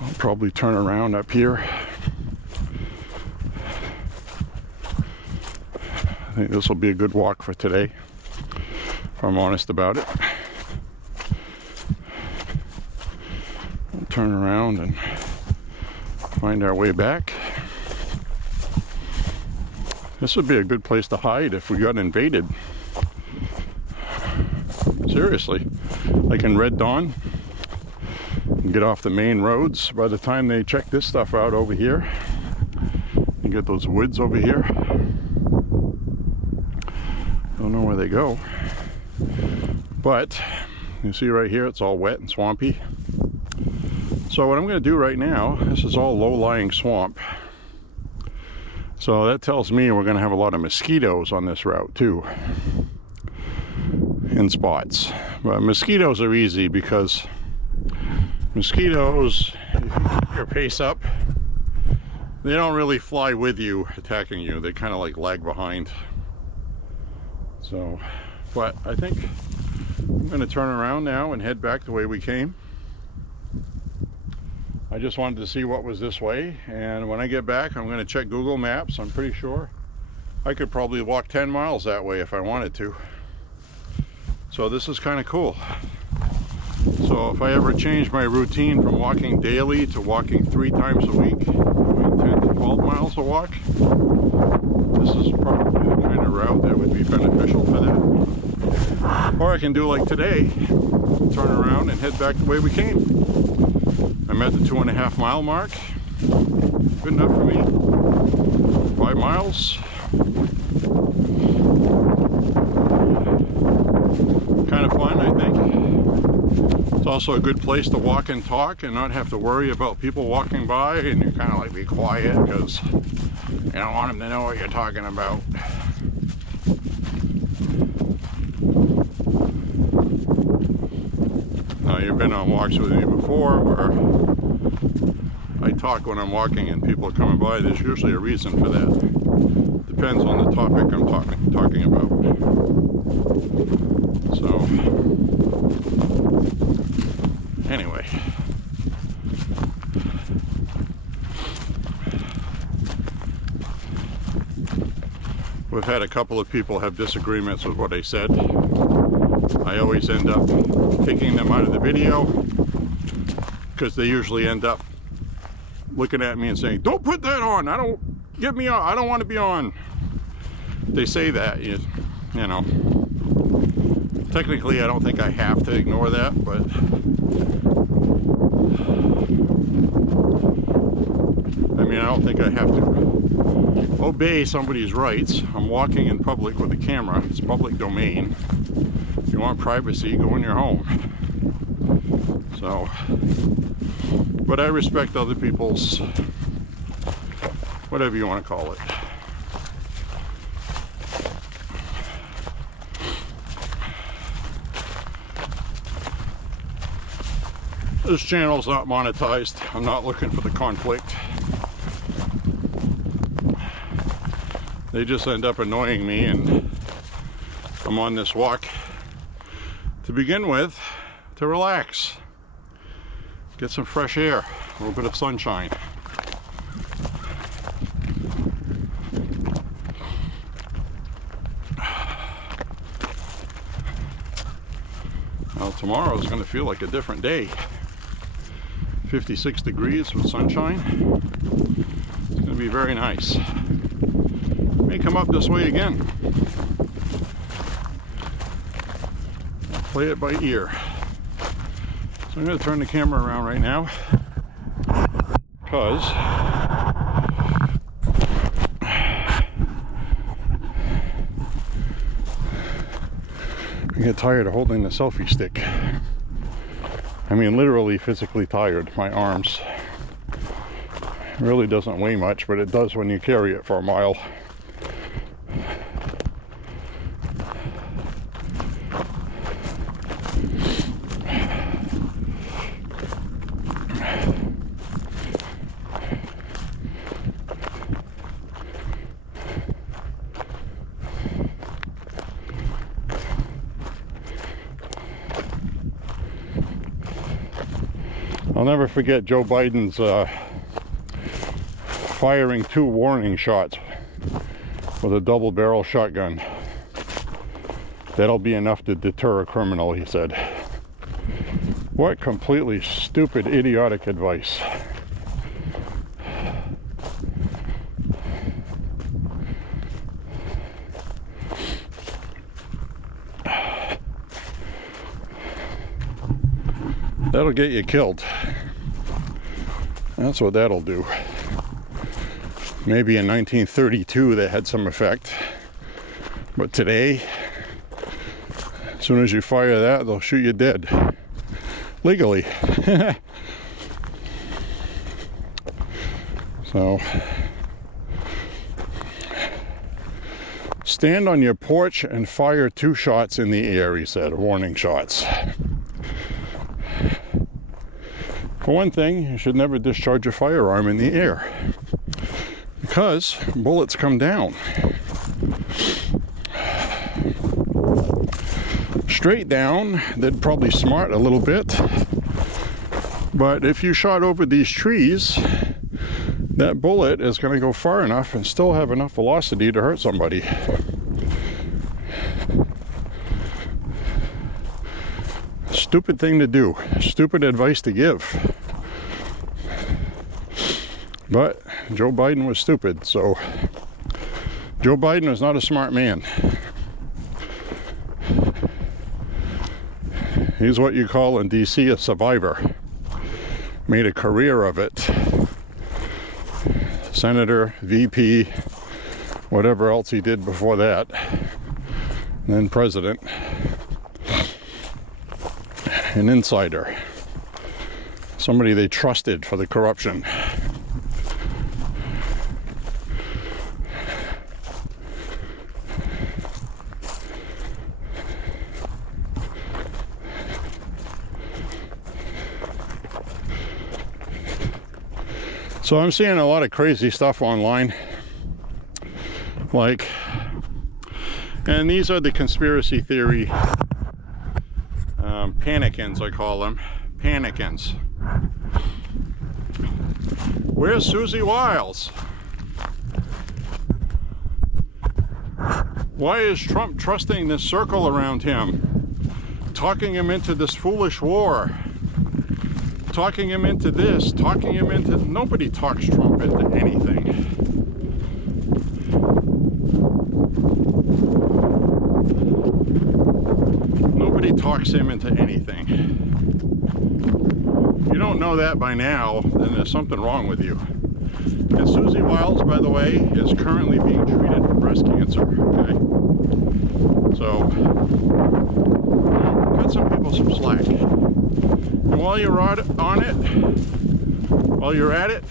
I'll probably turn around up here. I think this will be a good walk for today, if I'm honest about it. We'll turn around and find our way back. This would be a good place to hide if we got invaded. Seriously, like in Red Dawn, and get off the main roads. By the time they check this stuff out over here, you get those woods over here. Don't know where they go, but you see right here, it's all wet and swampy. So what I'm going to do right now, this is all low-lying swamp. So that tells me we're going to have a lot of mosquitoes on this route too, in spots. But mosquitoes are easy because mosquitoes, if you keep your pace up, they don't really fly with you, attacking you. They kind of like lag behind. So, but I think I'm going to turn around now and head back the way we came. I just wanted to see what was this way, and when I get back I'm going to check Google Maps. I'm pretty sure I could probably walk 10 miles that way if I wanted to. So this is kind of cool. So if I ever change my routine from walking daily to walking 3 times a week, doing 10 to 12 miles a walk, this is probably the kind of route that would be beneficial for that. Or I can do like today, turn around and head back the way we came. I'm at the 2.5 mile mark. Good enough for me. 5 miles. Kind of fun, I think. It's also a good place to walk and talk and not have to worry about people walking by, and you kind of like be quiet because you don't want them to know what you're talking about. Now, you've been on walks with me before where I talk when I'm walking and people are coming by. There's usually a reason for that. Depends on the topic I'm talking about. So, anyway. We've had a couple of people have disagreements with what I said. I always end up taking them out of the video because they usually end up looking at me and saying, "Don't put that on, I don't want to be on." They say that, you know. Technically I don't think I have to ignore that, but I mean, I don't think I have to obey somebody's rights. I'm walking in public with a camera. It's public domain. If you want privacy, go in your home. So, but I respect other people's, whatever you want to call it. This channel's not monetized. I'm not looking for the conflict. They just end up annoying me, and I'm on this walk to begin with to relax, get some fresh air, a little bit of sunshine. Well, tomorrow is going to feel like a different day. 56 degrees with sunshine. It's going to be very nice. May come up this way again. Play it by ear. So I'm going to turn the camera around right now because I get tired of holding the selfie stick. I mean, literally physically tired. My arms. It really doesn't weigh much, but it does when you carry it for a mile. I'll never forget Joe Biden's firing 2 warning shots with a double-barrel shotgun. That'll be enough to deter a criminal, he said. What completely stupid, idiotic advice. That'll get you killed. That's what that'll do. Maybe in 1932 that had some effect. But today, as soon as you fire that, they'll shoot you dead. Legally. Stand on your porch and fire 2 shots in the air, he said, warning shots. For one thing, you should never discharge a firearm in the air, because bullets come down. Straight down, they'd probably smart a little bit, but if you shot over these trees, that bullet is going to go far enough and still have enough velocity to hurt somebody. Stupid thing to do, stupid advice to give. But Joe Biden was stupid, so Joe Biden is not a smart man. He's what you call in DC a survivor. Made a career of it. Senator, VP, whatever else he did before that. And then president. An insider. Somebody they trusted for the corruption. So I'm seeing a lot of crazy stuff online. Like, and these are the conspiracy theory Panicans, I call them. Panicans. Where's Susie Wiles? Why is Trump trusting this circle around him? Talking him into this foolish war. Talking him into this. Talking him into... Nobody talks Trump into anything. Nobody talks him into anything. If you don't know that by now, then there's something wrong with you. And Susie Wiles, by the way, is currently being treated for breast cancer. Okay, so cut some people some slack. And while you're on it, while you're at it,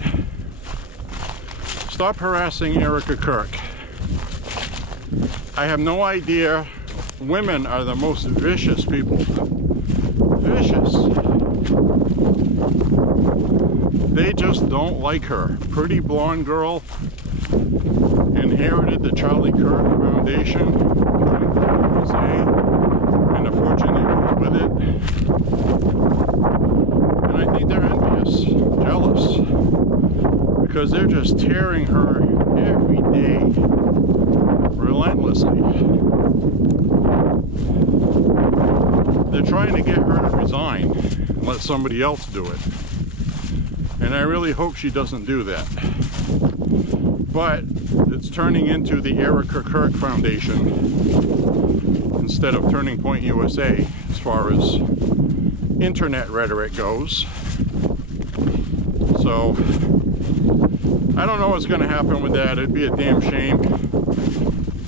stop harassing Erica Kirk. I have no idea. Women are the most vicious people. Vicious. They just don't like her. Pretty blonde girl. Inherited the Charlie Kirk Foundation. And the fortune that goes with it. And I think they're envious. Jealous. Because they're just tearing her every day. Relentlessly. They're trying to get her to resign and let somebody else do it. And I really hope she doesn't do that. But it's turning into the Erica Kirk Foundation instead of Turning Point USA as far as internet rhetoric goes. So I don't know what's going to happen with that. It'd be a damn shame.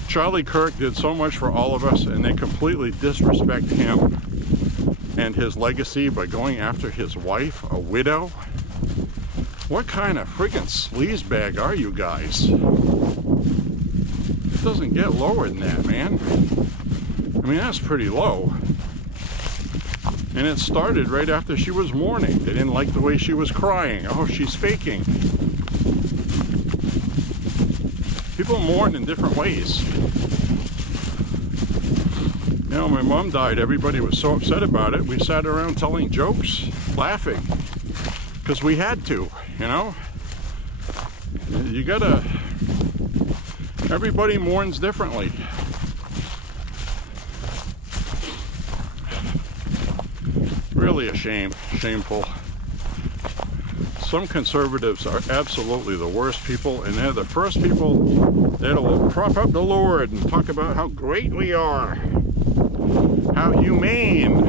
Charlie Kirk did so much for all of us, and they completely disrespect him and his legacy by going after his wife, a widow. What kind of freaking sleazebag are you guys? It doesn't get lower than that, man. I mean, that's pretty low. And it started right after she was mourning. They didn't like the way she was crying. Oh, she's faking. People mourn in different ways. You know, my mom died. Everybody was so upset about it. We sat around telling jokes, laughing, because we had to, you know? You gotta... Everybody mourns differently. Really a shame. Shameful. Some conservatives are absolutely the worst people, and they're the first people that will prop up the Lord and talk about how great we are, how humane,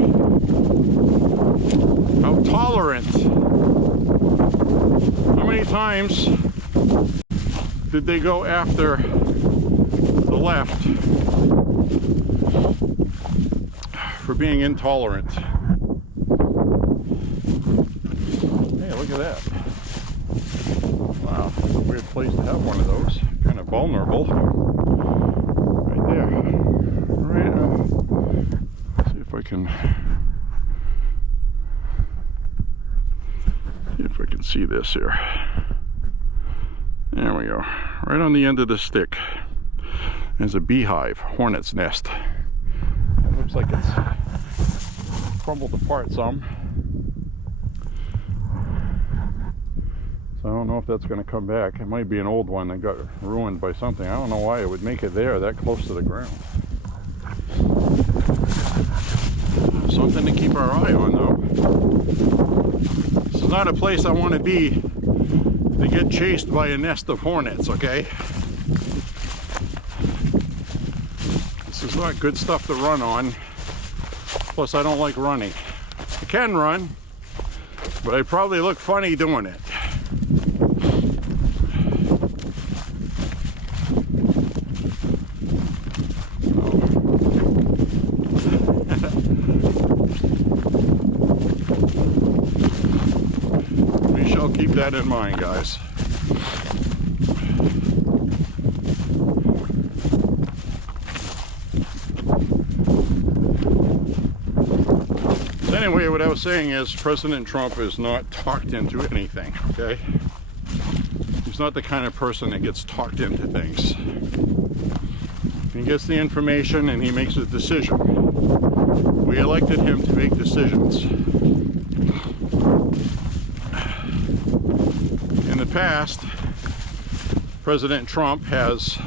how tolerant. How many times did they go after the left for being intolerant? Hey, look at that. Wow, weird place to have one of those. Kind of vulnerable. Right there. Right. See if I can see this here. There we go. Right on the end of the stick. There's a beehive, hornet's nest. It looks like it's crumbled apart some. So I don't know if that's going to come back. It might be an old one that got ruined by something. I don't know why it would make it there that close to the ground. Something to keep our eye on though. This is not a place I want to be to get chased by a nest of hornets, okay? This is not good stuff to run on. Plus, I don't like running. I can run, but I probably look funny doing it. We shall keep that in mind, guys. Anyway, what I was saying is President Trump is not talked into anything, okay? He's not the kind of person that gets talked into things. He gets the information and he makes a decision. We elected him to make decisions. In the past, President Trump has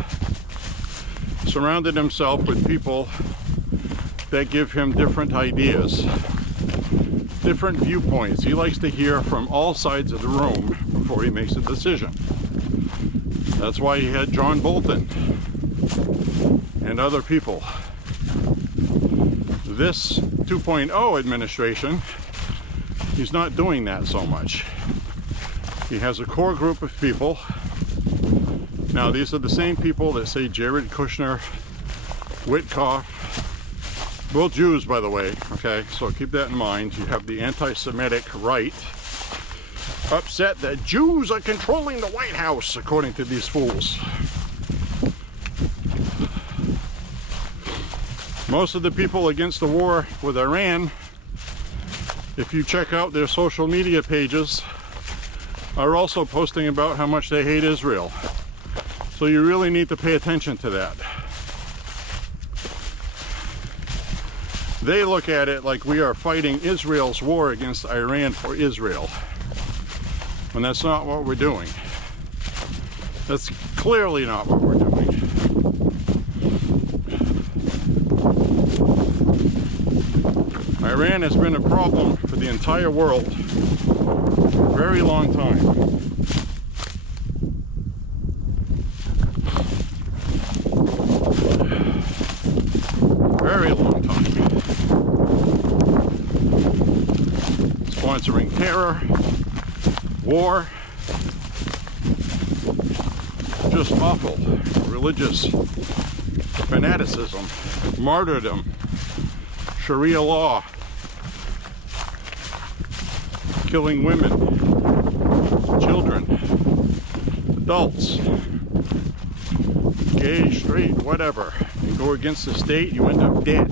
surrounded himself with people that give him different ideas, different viewpoints. He likes to hear from all sides of the room before he makes a decision. That's why he had John Bolton and other people. This 2.0 administration, he's not doing that so much. He has a core group of people. Now, these are the same people that say Jared Kushner, Witkoff, both Jews, by the way, okay? So keep that in mind. You have the anti-Semitic right upset that Jews are controlling the White House, according to these fools. Most of the people against the war with Iran, if you check out their social media pages, are also posting about how much they hate Israel. So you really need to pay attention to that. They look at it like we are fighting Israel's war against Iran for Israel. And that's not what we're doing. That's clearly not what we're doing. Iran has been a problem for the entire world for a very long time. Very long time. Sponsoring terror, war, just awful. Religious fanaticism, martyrdom, Sharia law, killing women, children, adults, gay, straight, whatever. You go against the state, you end up dead.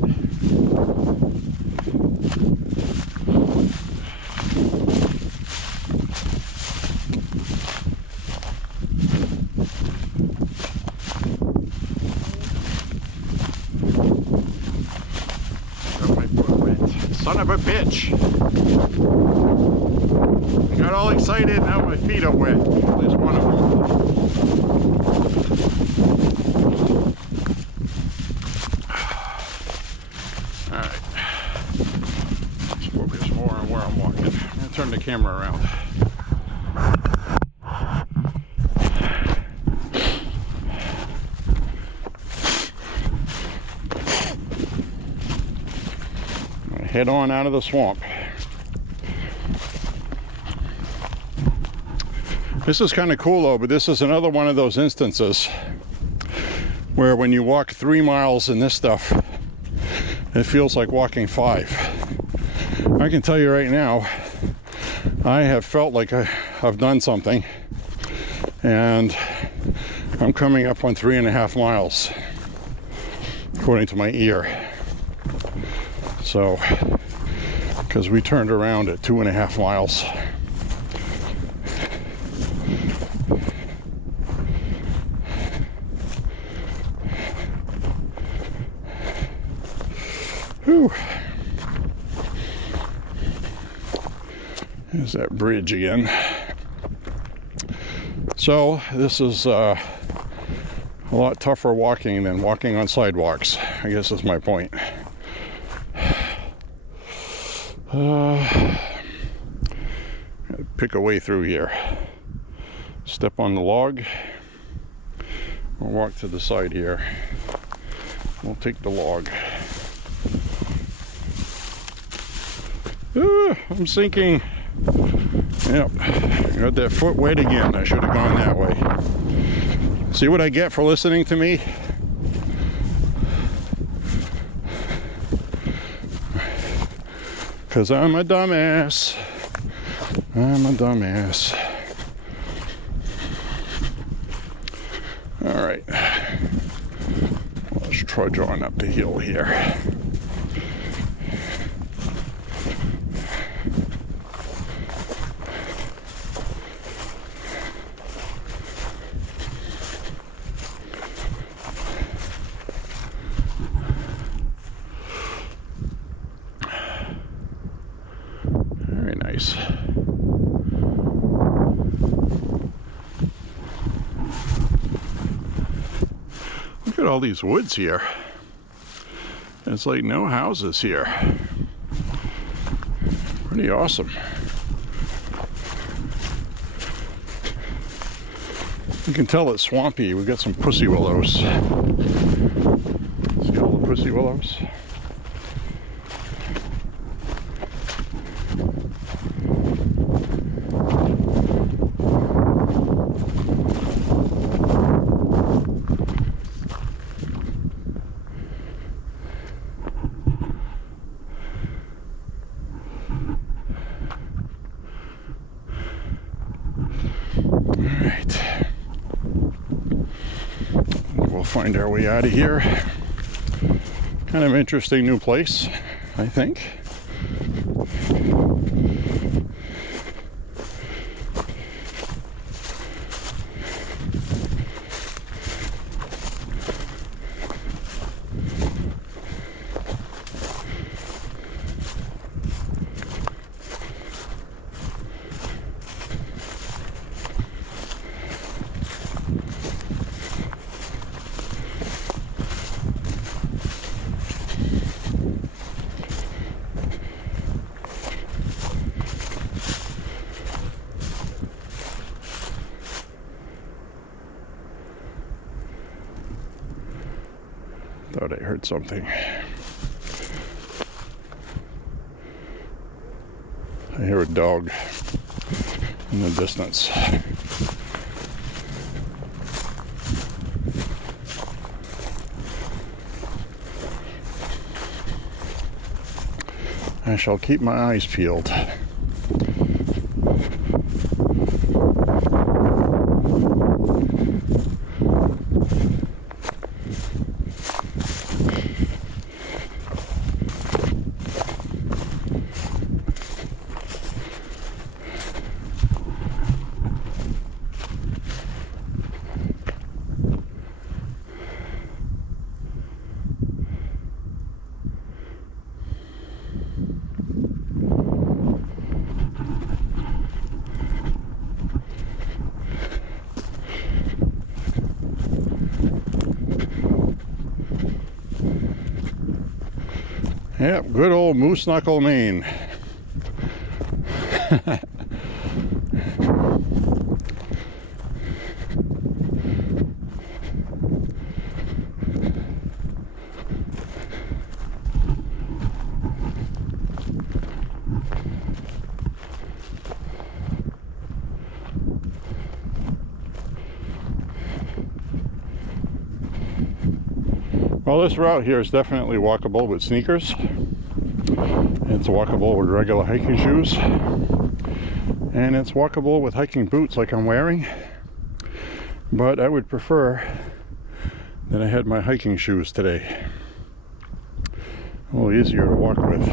Got my foot wet. Son of a bitch! I got all excited, now my feet are wet. At least one of them. Alright. Let's focus more on where I'm walking. I'm going to turn the camera around. Head on out of the swamp. This is kind of cool though, but this is another one of those instances where when you walk 3 miles in this stuff, it feels like walking 5. I can tell you right now, I have felt like I've done something, and I'm coming up on 3.5 miles. according to my ear. So, because we turned around at 2.5 miles. Whew. There's that bridge again. So this is a lot tougher walking than walking on sidewalks. I guess that's my point. Gotta pick a way through here. Step on the log. We'll walk to the side here. We'll take the log. I'm sinking. Yep, got that foot wet again. I should have gone that way. See what I get for listening to me? Because I'm a dumbass. I'm a dumbass. All right. Let's trudge on up the hill here. Very nice. Look at all these woods here. It's like no houses here. Pretty awesome. You can tell it's swampy. We've got some pussy willows. See all the pussy willows? Find our way out of here. Kind of interesting new place, I think. Thought I heard something. I hear a dog in the distance. I shall keep my eyes peeled. Yep, good old Moose Knuckle Maine. Well, this route here is definitely walkable with sneakers. It's walkable with regular hiking shoes. And it's walkable with hiking boots like I'm wearing. But I would prefer that I had my hiking shoes today. A little easier to walk with.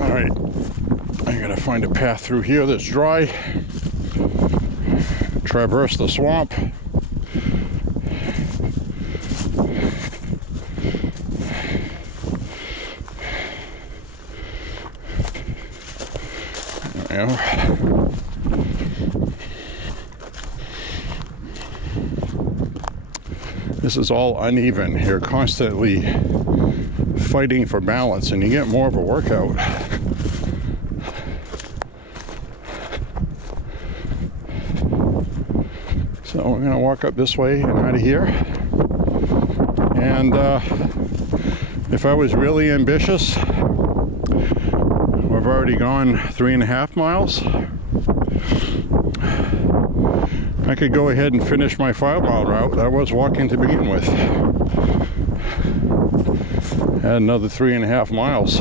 All right, I gotta find a path through here that's dry. Traverse the swamp. There we go. This is all uneven. You're constantly fighting for balance and you get more of a workout. So we're going to walk up this way and out of here. And if I was really ambitious, we've already gone 3.5 miles. I could go ahead and finish my 5-mile route. I was walking to begin with. Add another 3.5 miles.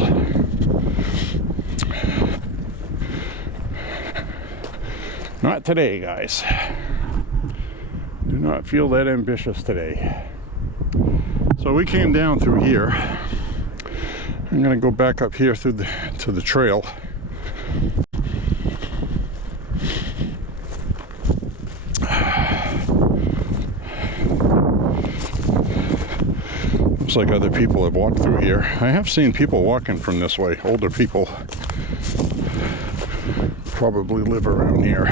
Not today, guys. Do not feel that ambitious today. So we came down through here. I'm going to go back up here through to the trail. Looks like other people have walked through here. I have seen people walking from this way, older people. Probably live around here.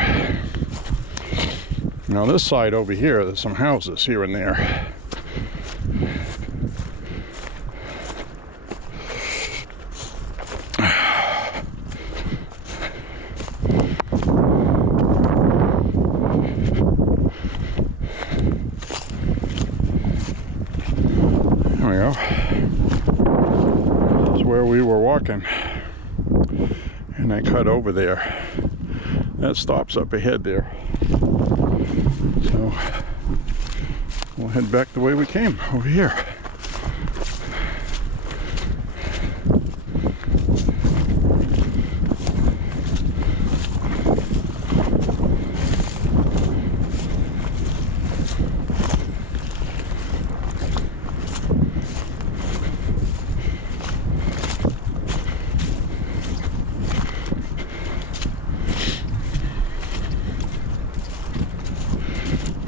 Now this side over here, there's some houses here and there. There we go. That's where we were walking. And I cut over there. That stops up ahead there. So we'll head back the way we came, over here.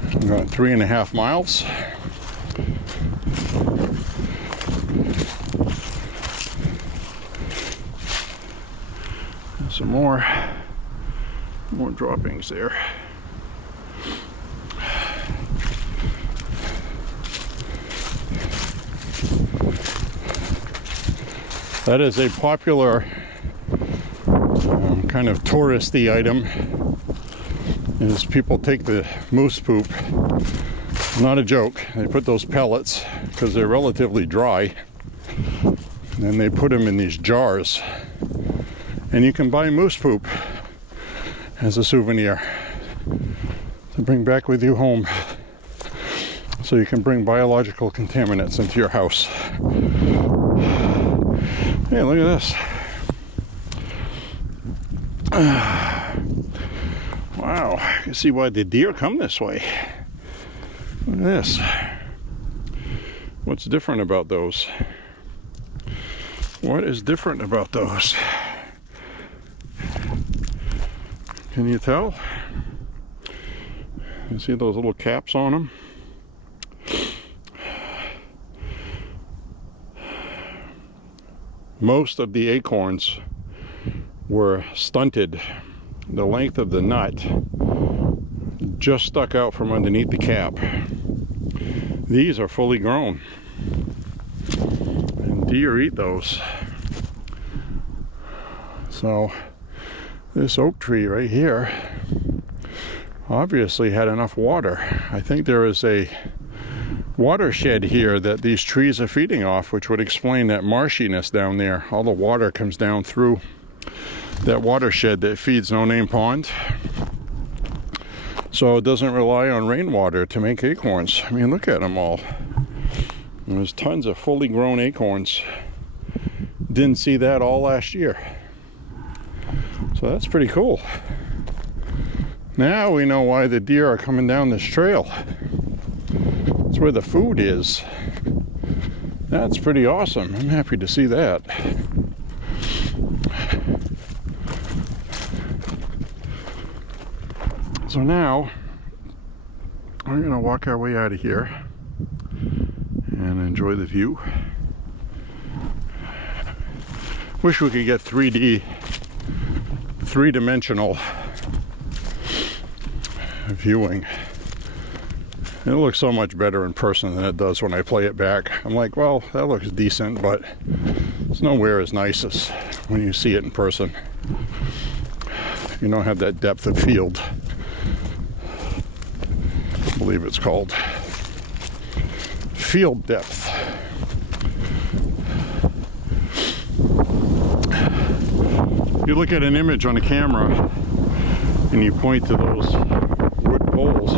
I'm going 3.5 miles. And some more droppings there. That is a popular kind of touristy item. Is people take the moose poop, not a joke, they put those pellets, because they're relatively dry, and then they put them in these jars, and you can buy moose poop as a souvenir to bring back with you home, so you can bring biological contaminants into your house. Hey, look at this. Wow, I can see why the deer come this way. Look at this. What's different about those? What is different about those? Can you tell? You see those little caps on them? Most of the acorns were stunted. The length of the nut just stuck out from underneath the cap. These are fully grown, and deer eat those. So this oak tree right here obviously had enough water. I think there is a watershed here that these trees are feeding off, which would explain that marshiness down there. All the water comes down through that watershed that feeds No Name Pond, so it doesn't rely on rainwater to make acorns. I mean, look at them all. There's tons of fully grown acorns. Didn't see that all last year, so that's pretty cool. Now we know why the deer are coming down this trail. It's where the food is. That's pretty awesome. I'm happy to see that. So now we're gonna walk our way out of here and enjoy the view. Wish we could get 3D, three-dimensional viewing. It looks so much better in person than it does when I play it back. I'm like, well, that looks decent, but it's nowhere as nice as when you see it in person. You don't have that depth of field, I believe it's called. Field depth. You look at an image on a camera and you point to those wood poles,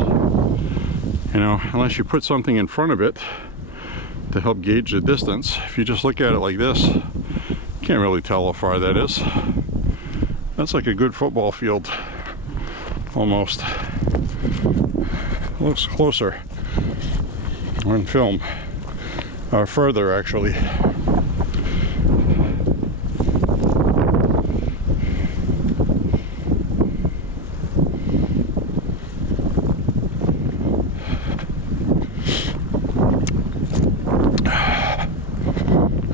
you know, unless you put something in front of it to help gauge the distance. If you just look at it like this, you can't really tell how far that is. That's like a good football field, almost. It looks closer on film, or further actually.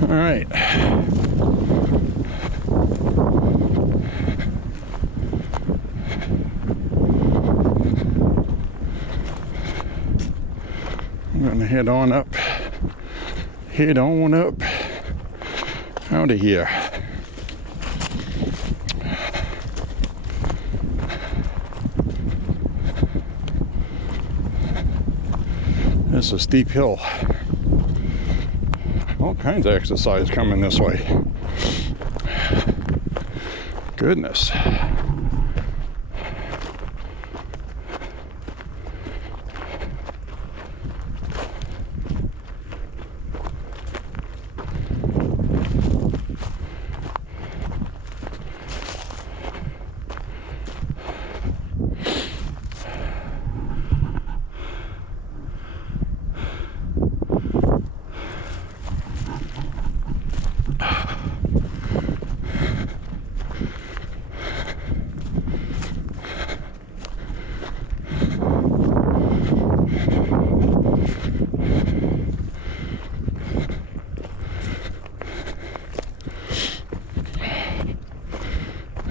All right. I'm gonna head on up out of here. It's a steep hill. All kinds of exercise coming this way. Goodness.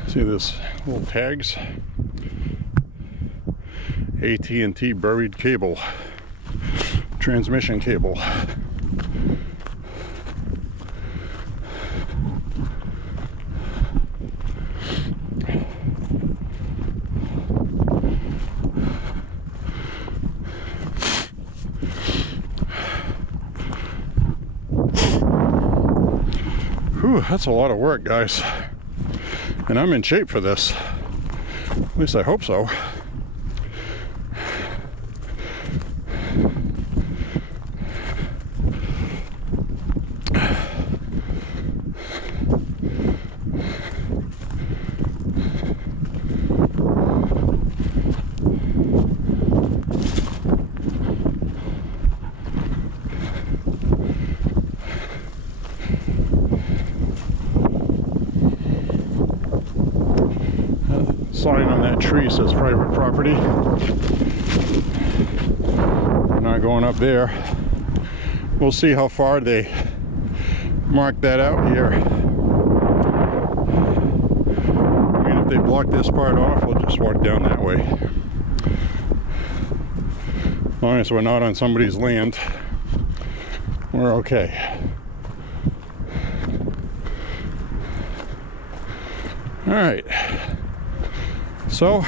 See this little tags? AT&T buried cable, transmission cable. Whew, that's a lot of work, guys. And I'm in shape for this. At least I hope so. Sign on that tree says private property. We're not going up there. We'll see how far they mark that out here. I mean, if they block this part off, we'll just walk down that way. As long as we're not on somebody's land, we're okay. All right. So,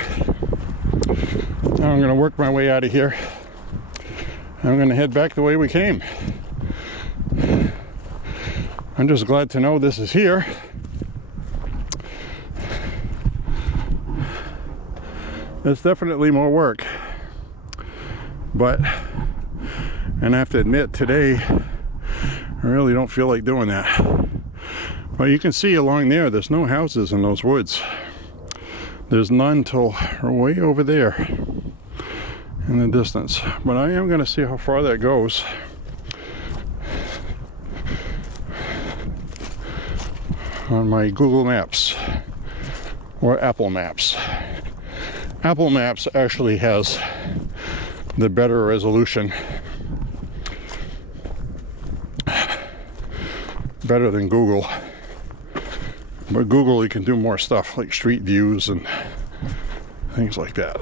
now I'm going to work my way out of here. I'm going to head back the way we came. I'm just glad to know this is here. It's definitely more work. But, and I have to admit, today, I really don't feel like doing that. But you can see along there, there's no houses in those woods. There's none till way over there in the distance. But I am going to see how far that goes. On my Google Maps or Apple Maps. Apple Maps actually has the better resolution. Better than Google. But Google, you can do more stuff like street views and things like that.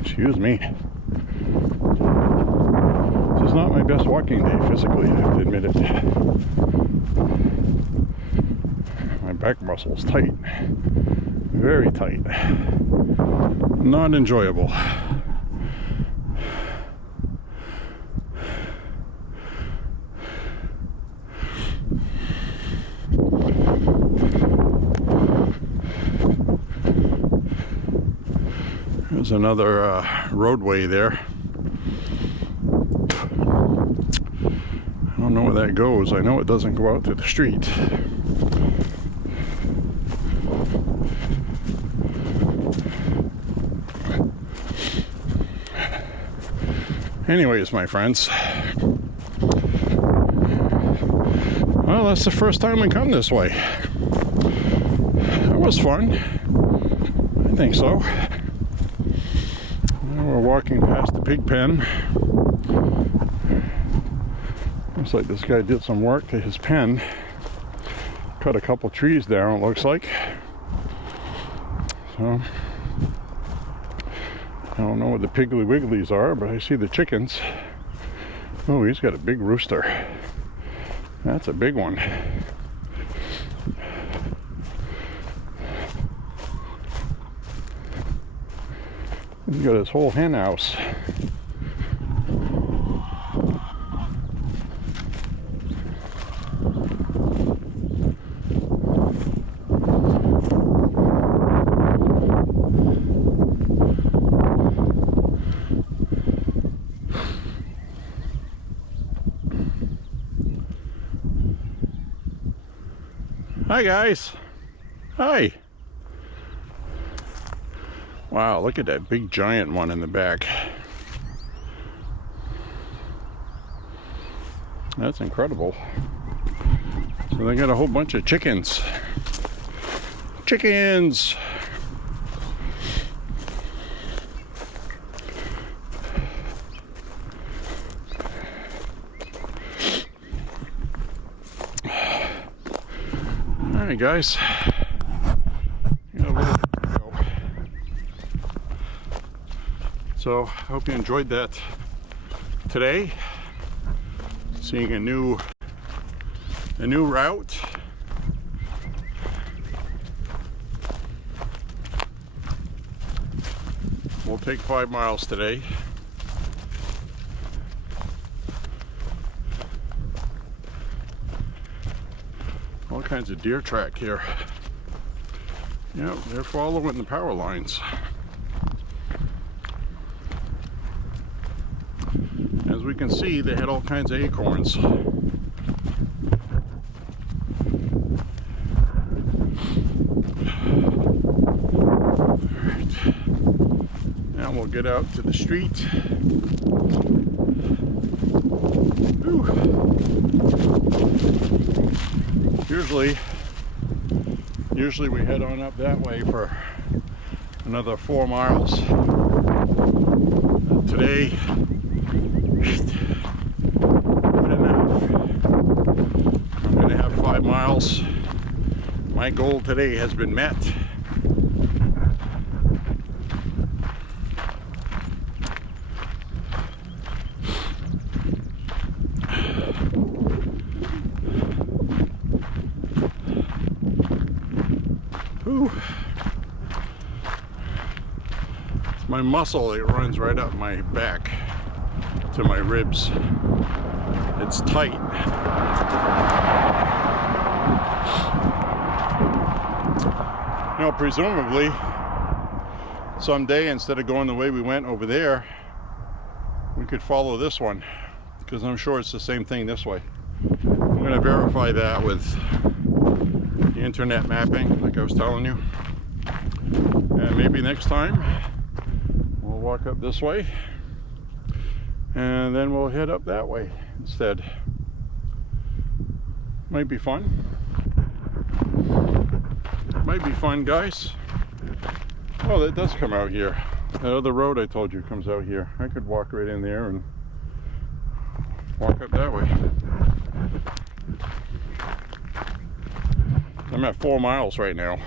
Excuse me. This is not my best walking day physically, I have to admit it. My back muscle's tight. Very tight. Not enjoyable. There's another roadway there. I don't know where that goes. I know it doesn't go out to the street. Anyways, my friends, well, that's the first time we come this way. It was fun. I think so. Now we're walking past the pig pen. Looks like this guy did some work to his pen. Cut a couple trees down, it looks like. So I don't know what the Piggly Wigglies are, but I see the chickens. Oh, he's got a big rooster. That's a big one. He's got his whole hen house. Hi guys. Hi. Wow, look at that big giant one in the back. That's incredible. So they got a whole bunch of chickens. Chickens! Alright guys, got a little bit to go. So I hope you enjoyed that today. Seeing a new route. We'll take 5 miles today. All kinds of deer track here. Yep, they're following the power lines. As we can see, they had all kinds of acorns. Alright. Now we'll get out to the street. Ooh. Usually we head on up that way for another 4 miles. Today, good enough. I'm going to have 5 miles. My goal today has been met. Ooh. It's my muscle, it runs right up my back to my ribs. It's tight. You know, presumably someday, instead of going the way we went over there, we could follow this one, because I'm sure it's the same thing this way. I'm going to verify that with the internet mapping, like I was telling you. And maybe next time we'll walk up this way, and then we'll head up that way instead. Might be fun. Might be fun, guys. Oh, that does come out here. The other road I told you comes out here. I could walk right in there and walk up that way. I'm at 4 miles right now.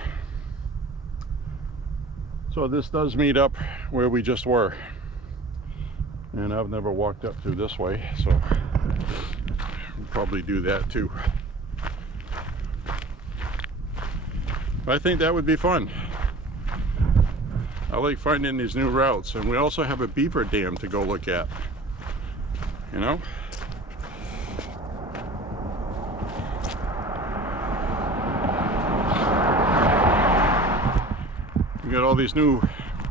So this does meet up where we just were. And I've never walked up through this way, so I'll probably do that too. But I think that would be fun. I like finding these new routes, and we also have a beaver dam to go look at, you know? We got all these new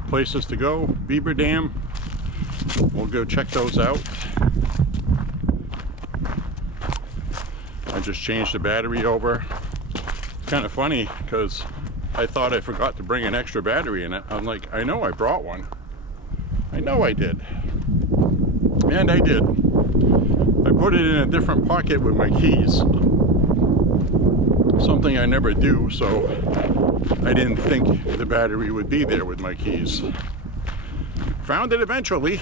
places to go. Beaver dam, we'll go check those out. I just changed the battery over. It's kind of funny because I thought I forgot to bring an extra battery in it. I'm like, I know I brought one. I know I did. And I did. I put it in a different pocket with my keys. Something I never do, so I didn't think the battery would be there with my keys. Found it eventually.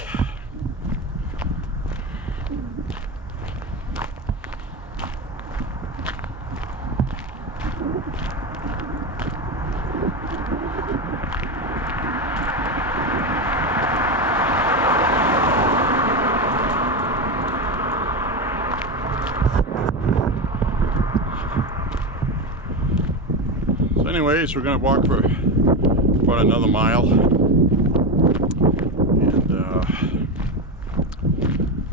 Anyways, we're going to walk for about another mile, and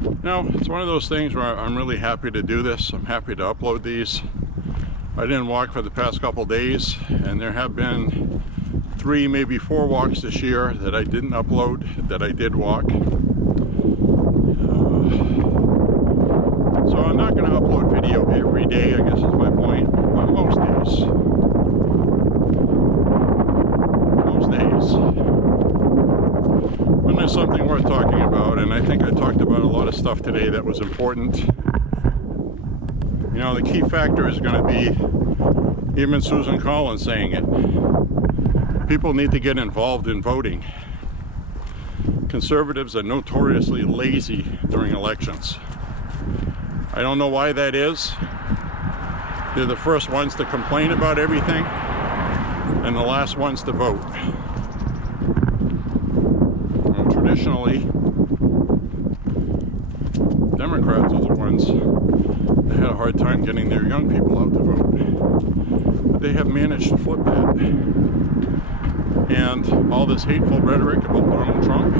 you know, it's one of those things where I'm really happy to do this. I'm happy to upload these. I didn't walk for the past couple days, and there have been 3, maybe 4 walks this year that I didn't upload, that I did walk. So I'm not going to upload video every day, I guess is my point, but most days. When there's something worth talking about, and I think I talked about a lot of stuff today that was important. You know, the key factor is going to be, even Susan Collins saying it, people need to get involved in voting. Conservatives are notoriously lazy during elections. I don't know why that is. They're the first ones to complain about everything and the last ones to vote. Traditionally, Democrats are the ones that had a hard time getting their young people out to vote. But they have managed to flip that. And all this hateful rhetoric about Donald Trump,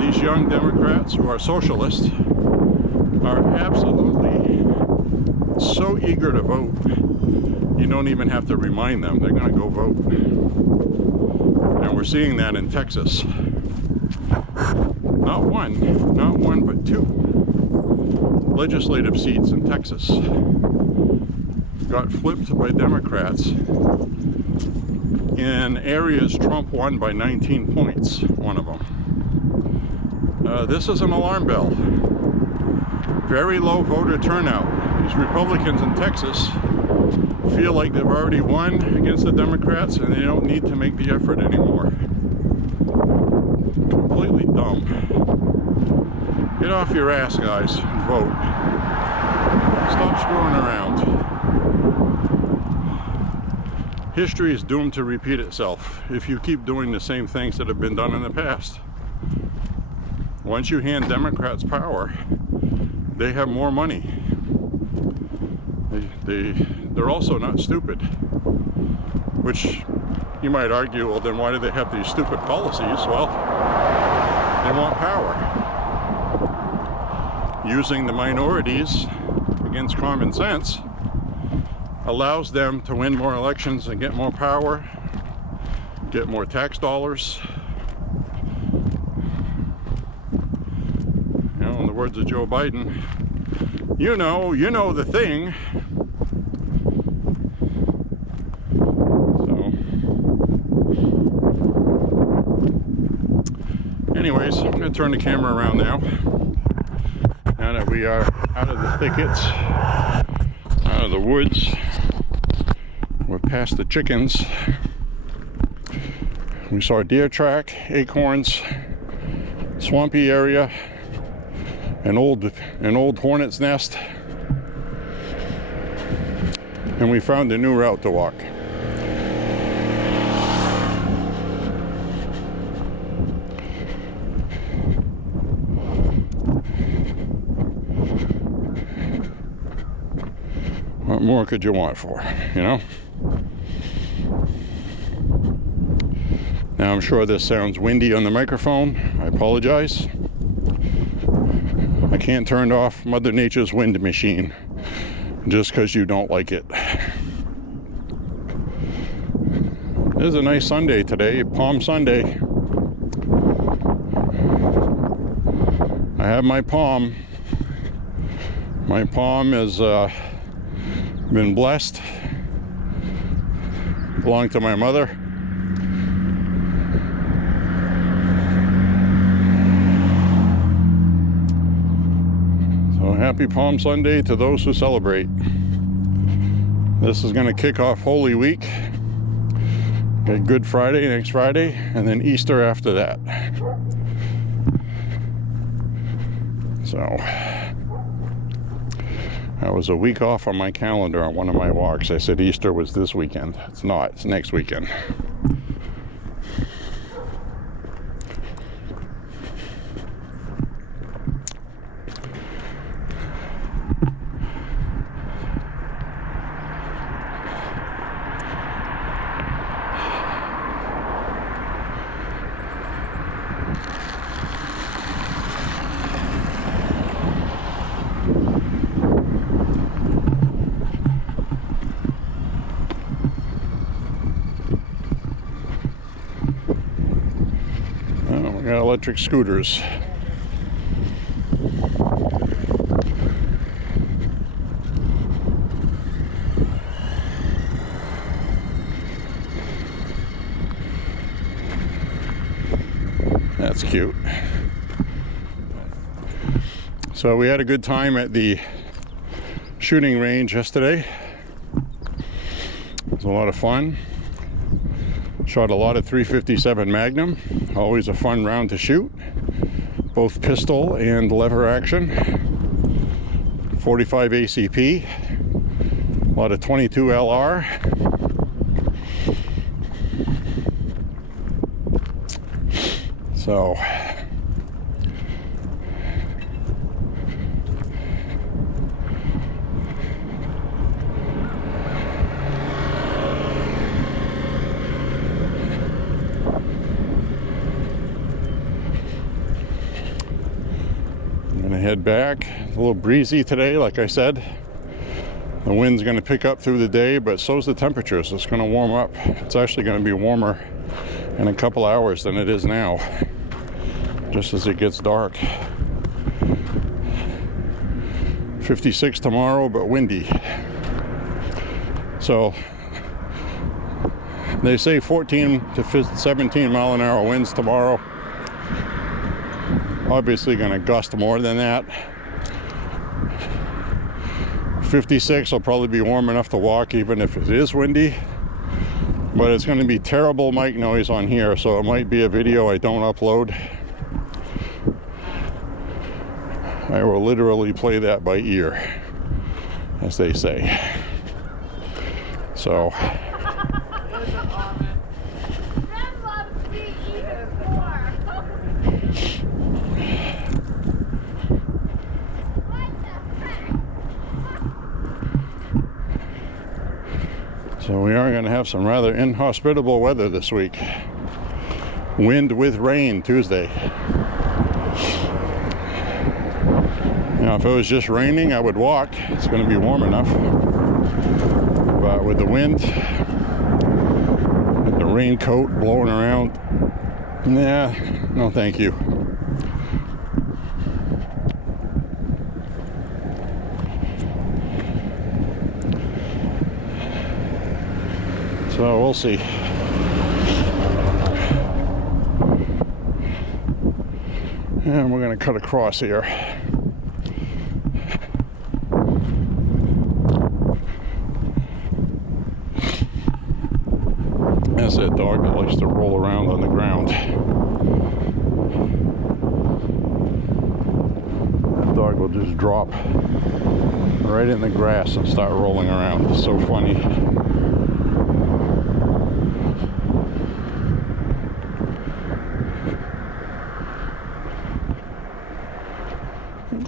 these young Democrats who are socialists are absolutely so eager to vote, you don't even have to remind them. They're going to go vote. And we're seeing that in Texas. Not one, but 2 legislative seats in Texas got flipped by Democrats in areas Trump won by 19 points, one of them. This is an alarm bell. Very low voter turnout. These Republicans in Texas feel like they've already won against the Democrats and they don't need to make the effort anymore. Completely dumb. Get off your ass, guys, and vote. Stop screwing around. History is doomed to repeat itself if you keep doing the same things that have been done in the past. Once you hand Democrats power, they have more money. They're also not stupid, which you might argue, well, then why do they have these stupid policies? Well, they want power. Using the minorities against common sense allows them to win more elections and get more power, get more tax dollars. words of Joe Biden, you know the thing. So, anyways, I'm going to turn the camera around now. Now that we are out of the thickets, out of the woods, we're past the chickens. We saw a deer track, acorns, swampy area, an old hornet's nest, and we found a new route to walk. What more could you want for, you know? Now I'm sure this sounds windy on the microphone. I apologize. I can't turn off Mother Nature's wind machine just because you don't like it. It is a nice Sunday today, Palm Sunday. I have my palm. My palm has been blessed. Belonged to my mother. So happy Palm Sunday to those who celebrate. This is going to kick off Holy Week. Got Good Friday next Friday, and then Easter after that. So I was a week off on my calendar on one of my walks. I said Easter was this weekend. It's not, it's next weekend. We got electric scooters. That's cute. So we had a good time at the shooting range yesterday. It was a lot of fun. Shot a lot of .357 Magnum. Always a fun round to shoot. Both pistol and lever action. 45 ACP. A lot of 22 LR. So head back. It's a little breezy today, like I said. The wind's going to pick up through the day, but so's the temperature, so it's going to warm up. It's actually going to be warmer in a couple hours than it is now, just as it gets dark. 56 tomorrow, but windy. So they say 14 to 17 mile an hour winds tomorrow. Obviously going to gust more than that. 56 will probably be warm enough to walk even if it is windy, but it's going to be terrible mic noise on here, so it might be a video I don't upload. I will literally play that by ear, as they say. So we are going to have some rather inhospitable weather this week. Wind with rain Tuesday. Now, if it was just raining, I would walk. It's going to be warm enough. But with the wind and the raincoat blowing around, nah, no thank you. So we'll see. And we're going to cut across here. That's that dog that likes to roll around on the ground. That dog will just drop right in the grass and start rolling around. It's so funny.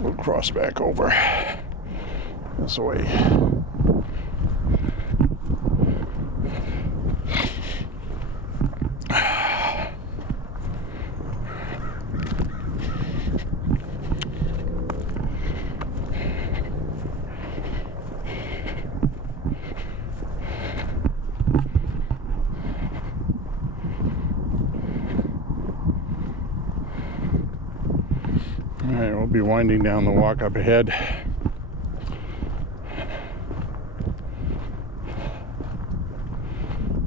We'll cross back over this way. Alright, we'll be winding down the walk up ahead.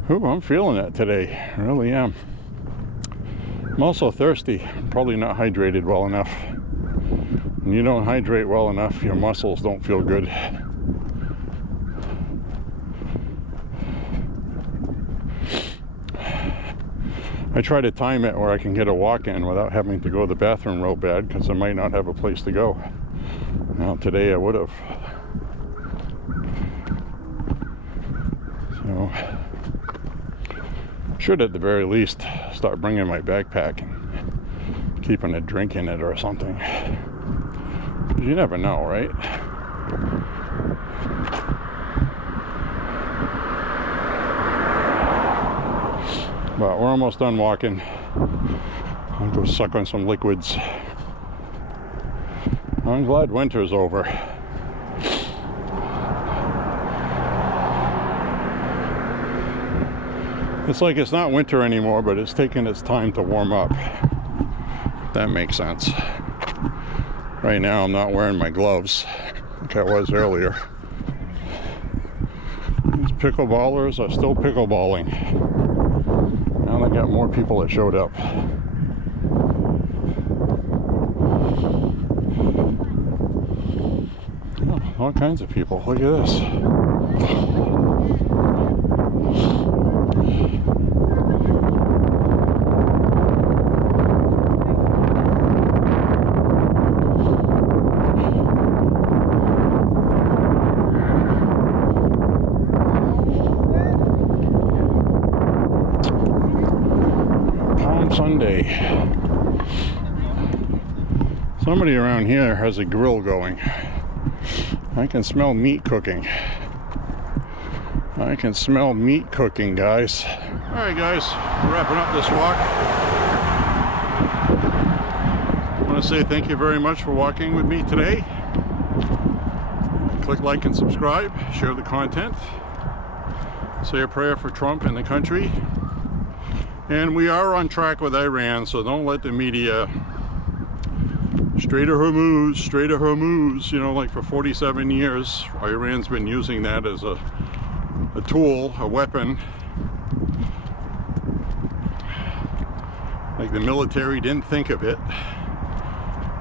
Ooh, I'm feeling it today. I really am. I'm also thirsty. I'm probably not hydrated well enough. When you don't hydrate well enough, your muscles don't feel good. I try to time it where I can get a walk in without having to go to the bathroom real bad, because I might not have a place to go. Now today I would have. So, should at the very least start bringing my backpack and keeping a drink in it or something. You never know, right? But we're almost done walking. I'll go suck on some liquids. I'm glad winter's over. It's like it's not winter anymore, but it's taking its time to warm up. That makes sense. Right now I'm not wearing my gloves like I was earlier. These pickleballers are still pickleballing. Now they got more people that showed up. Oh, all kinds of people. Look at this. Sunday. Somebody around here has a grill going. I can smell meat cooking. I can smell meat cooking, guys. Alright guys, wrapping up this walk. I want to say thank you very much for walking with me today. Click like and subscribe, share the content, say a prayer for Trump and the country. And we are on track with Iran, so don't let the media Strait of Hormuz, you know, like for 47 years, Iran's been using that as a tool, a weapon. Like the military didn't think of it.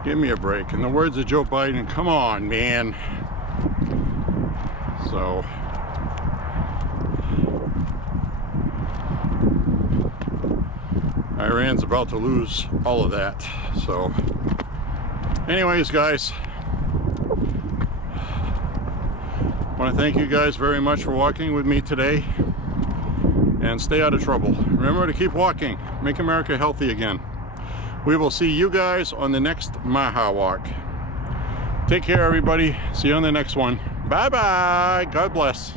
Give me a break. In the words of Joe Biden, come on, man. So, Iran's about to lose all of that. So anyways guys, I want to thank you guys very much for walking with me today, and stay out of trouble. Remember to keep walking, make America healthy again. We will see you guys on the next MAHA walk. Take care everybody, see you on the next one. Bye bye, God bless.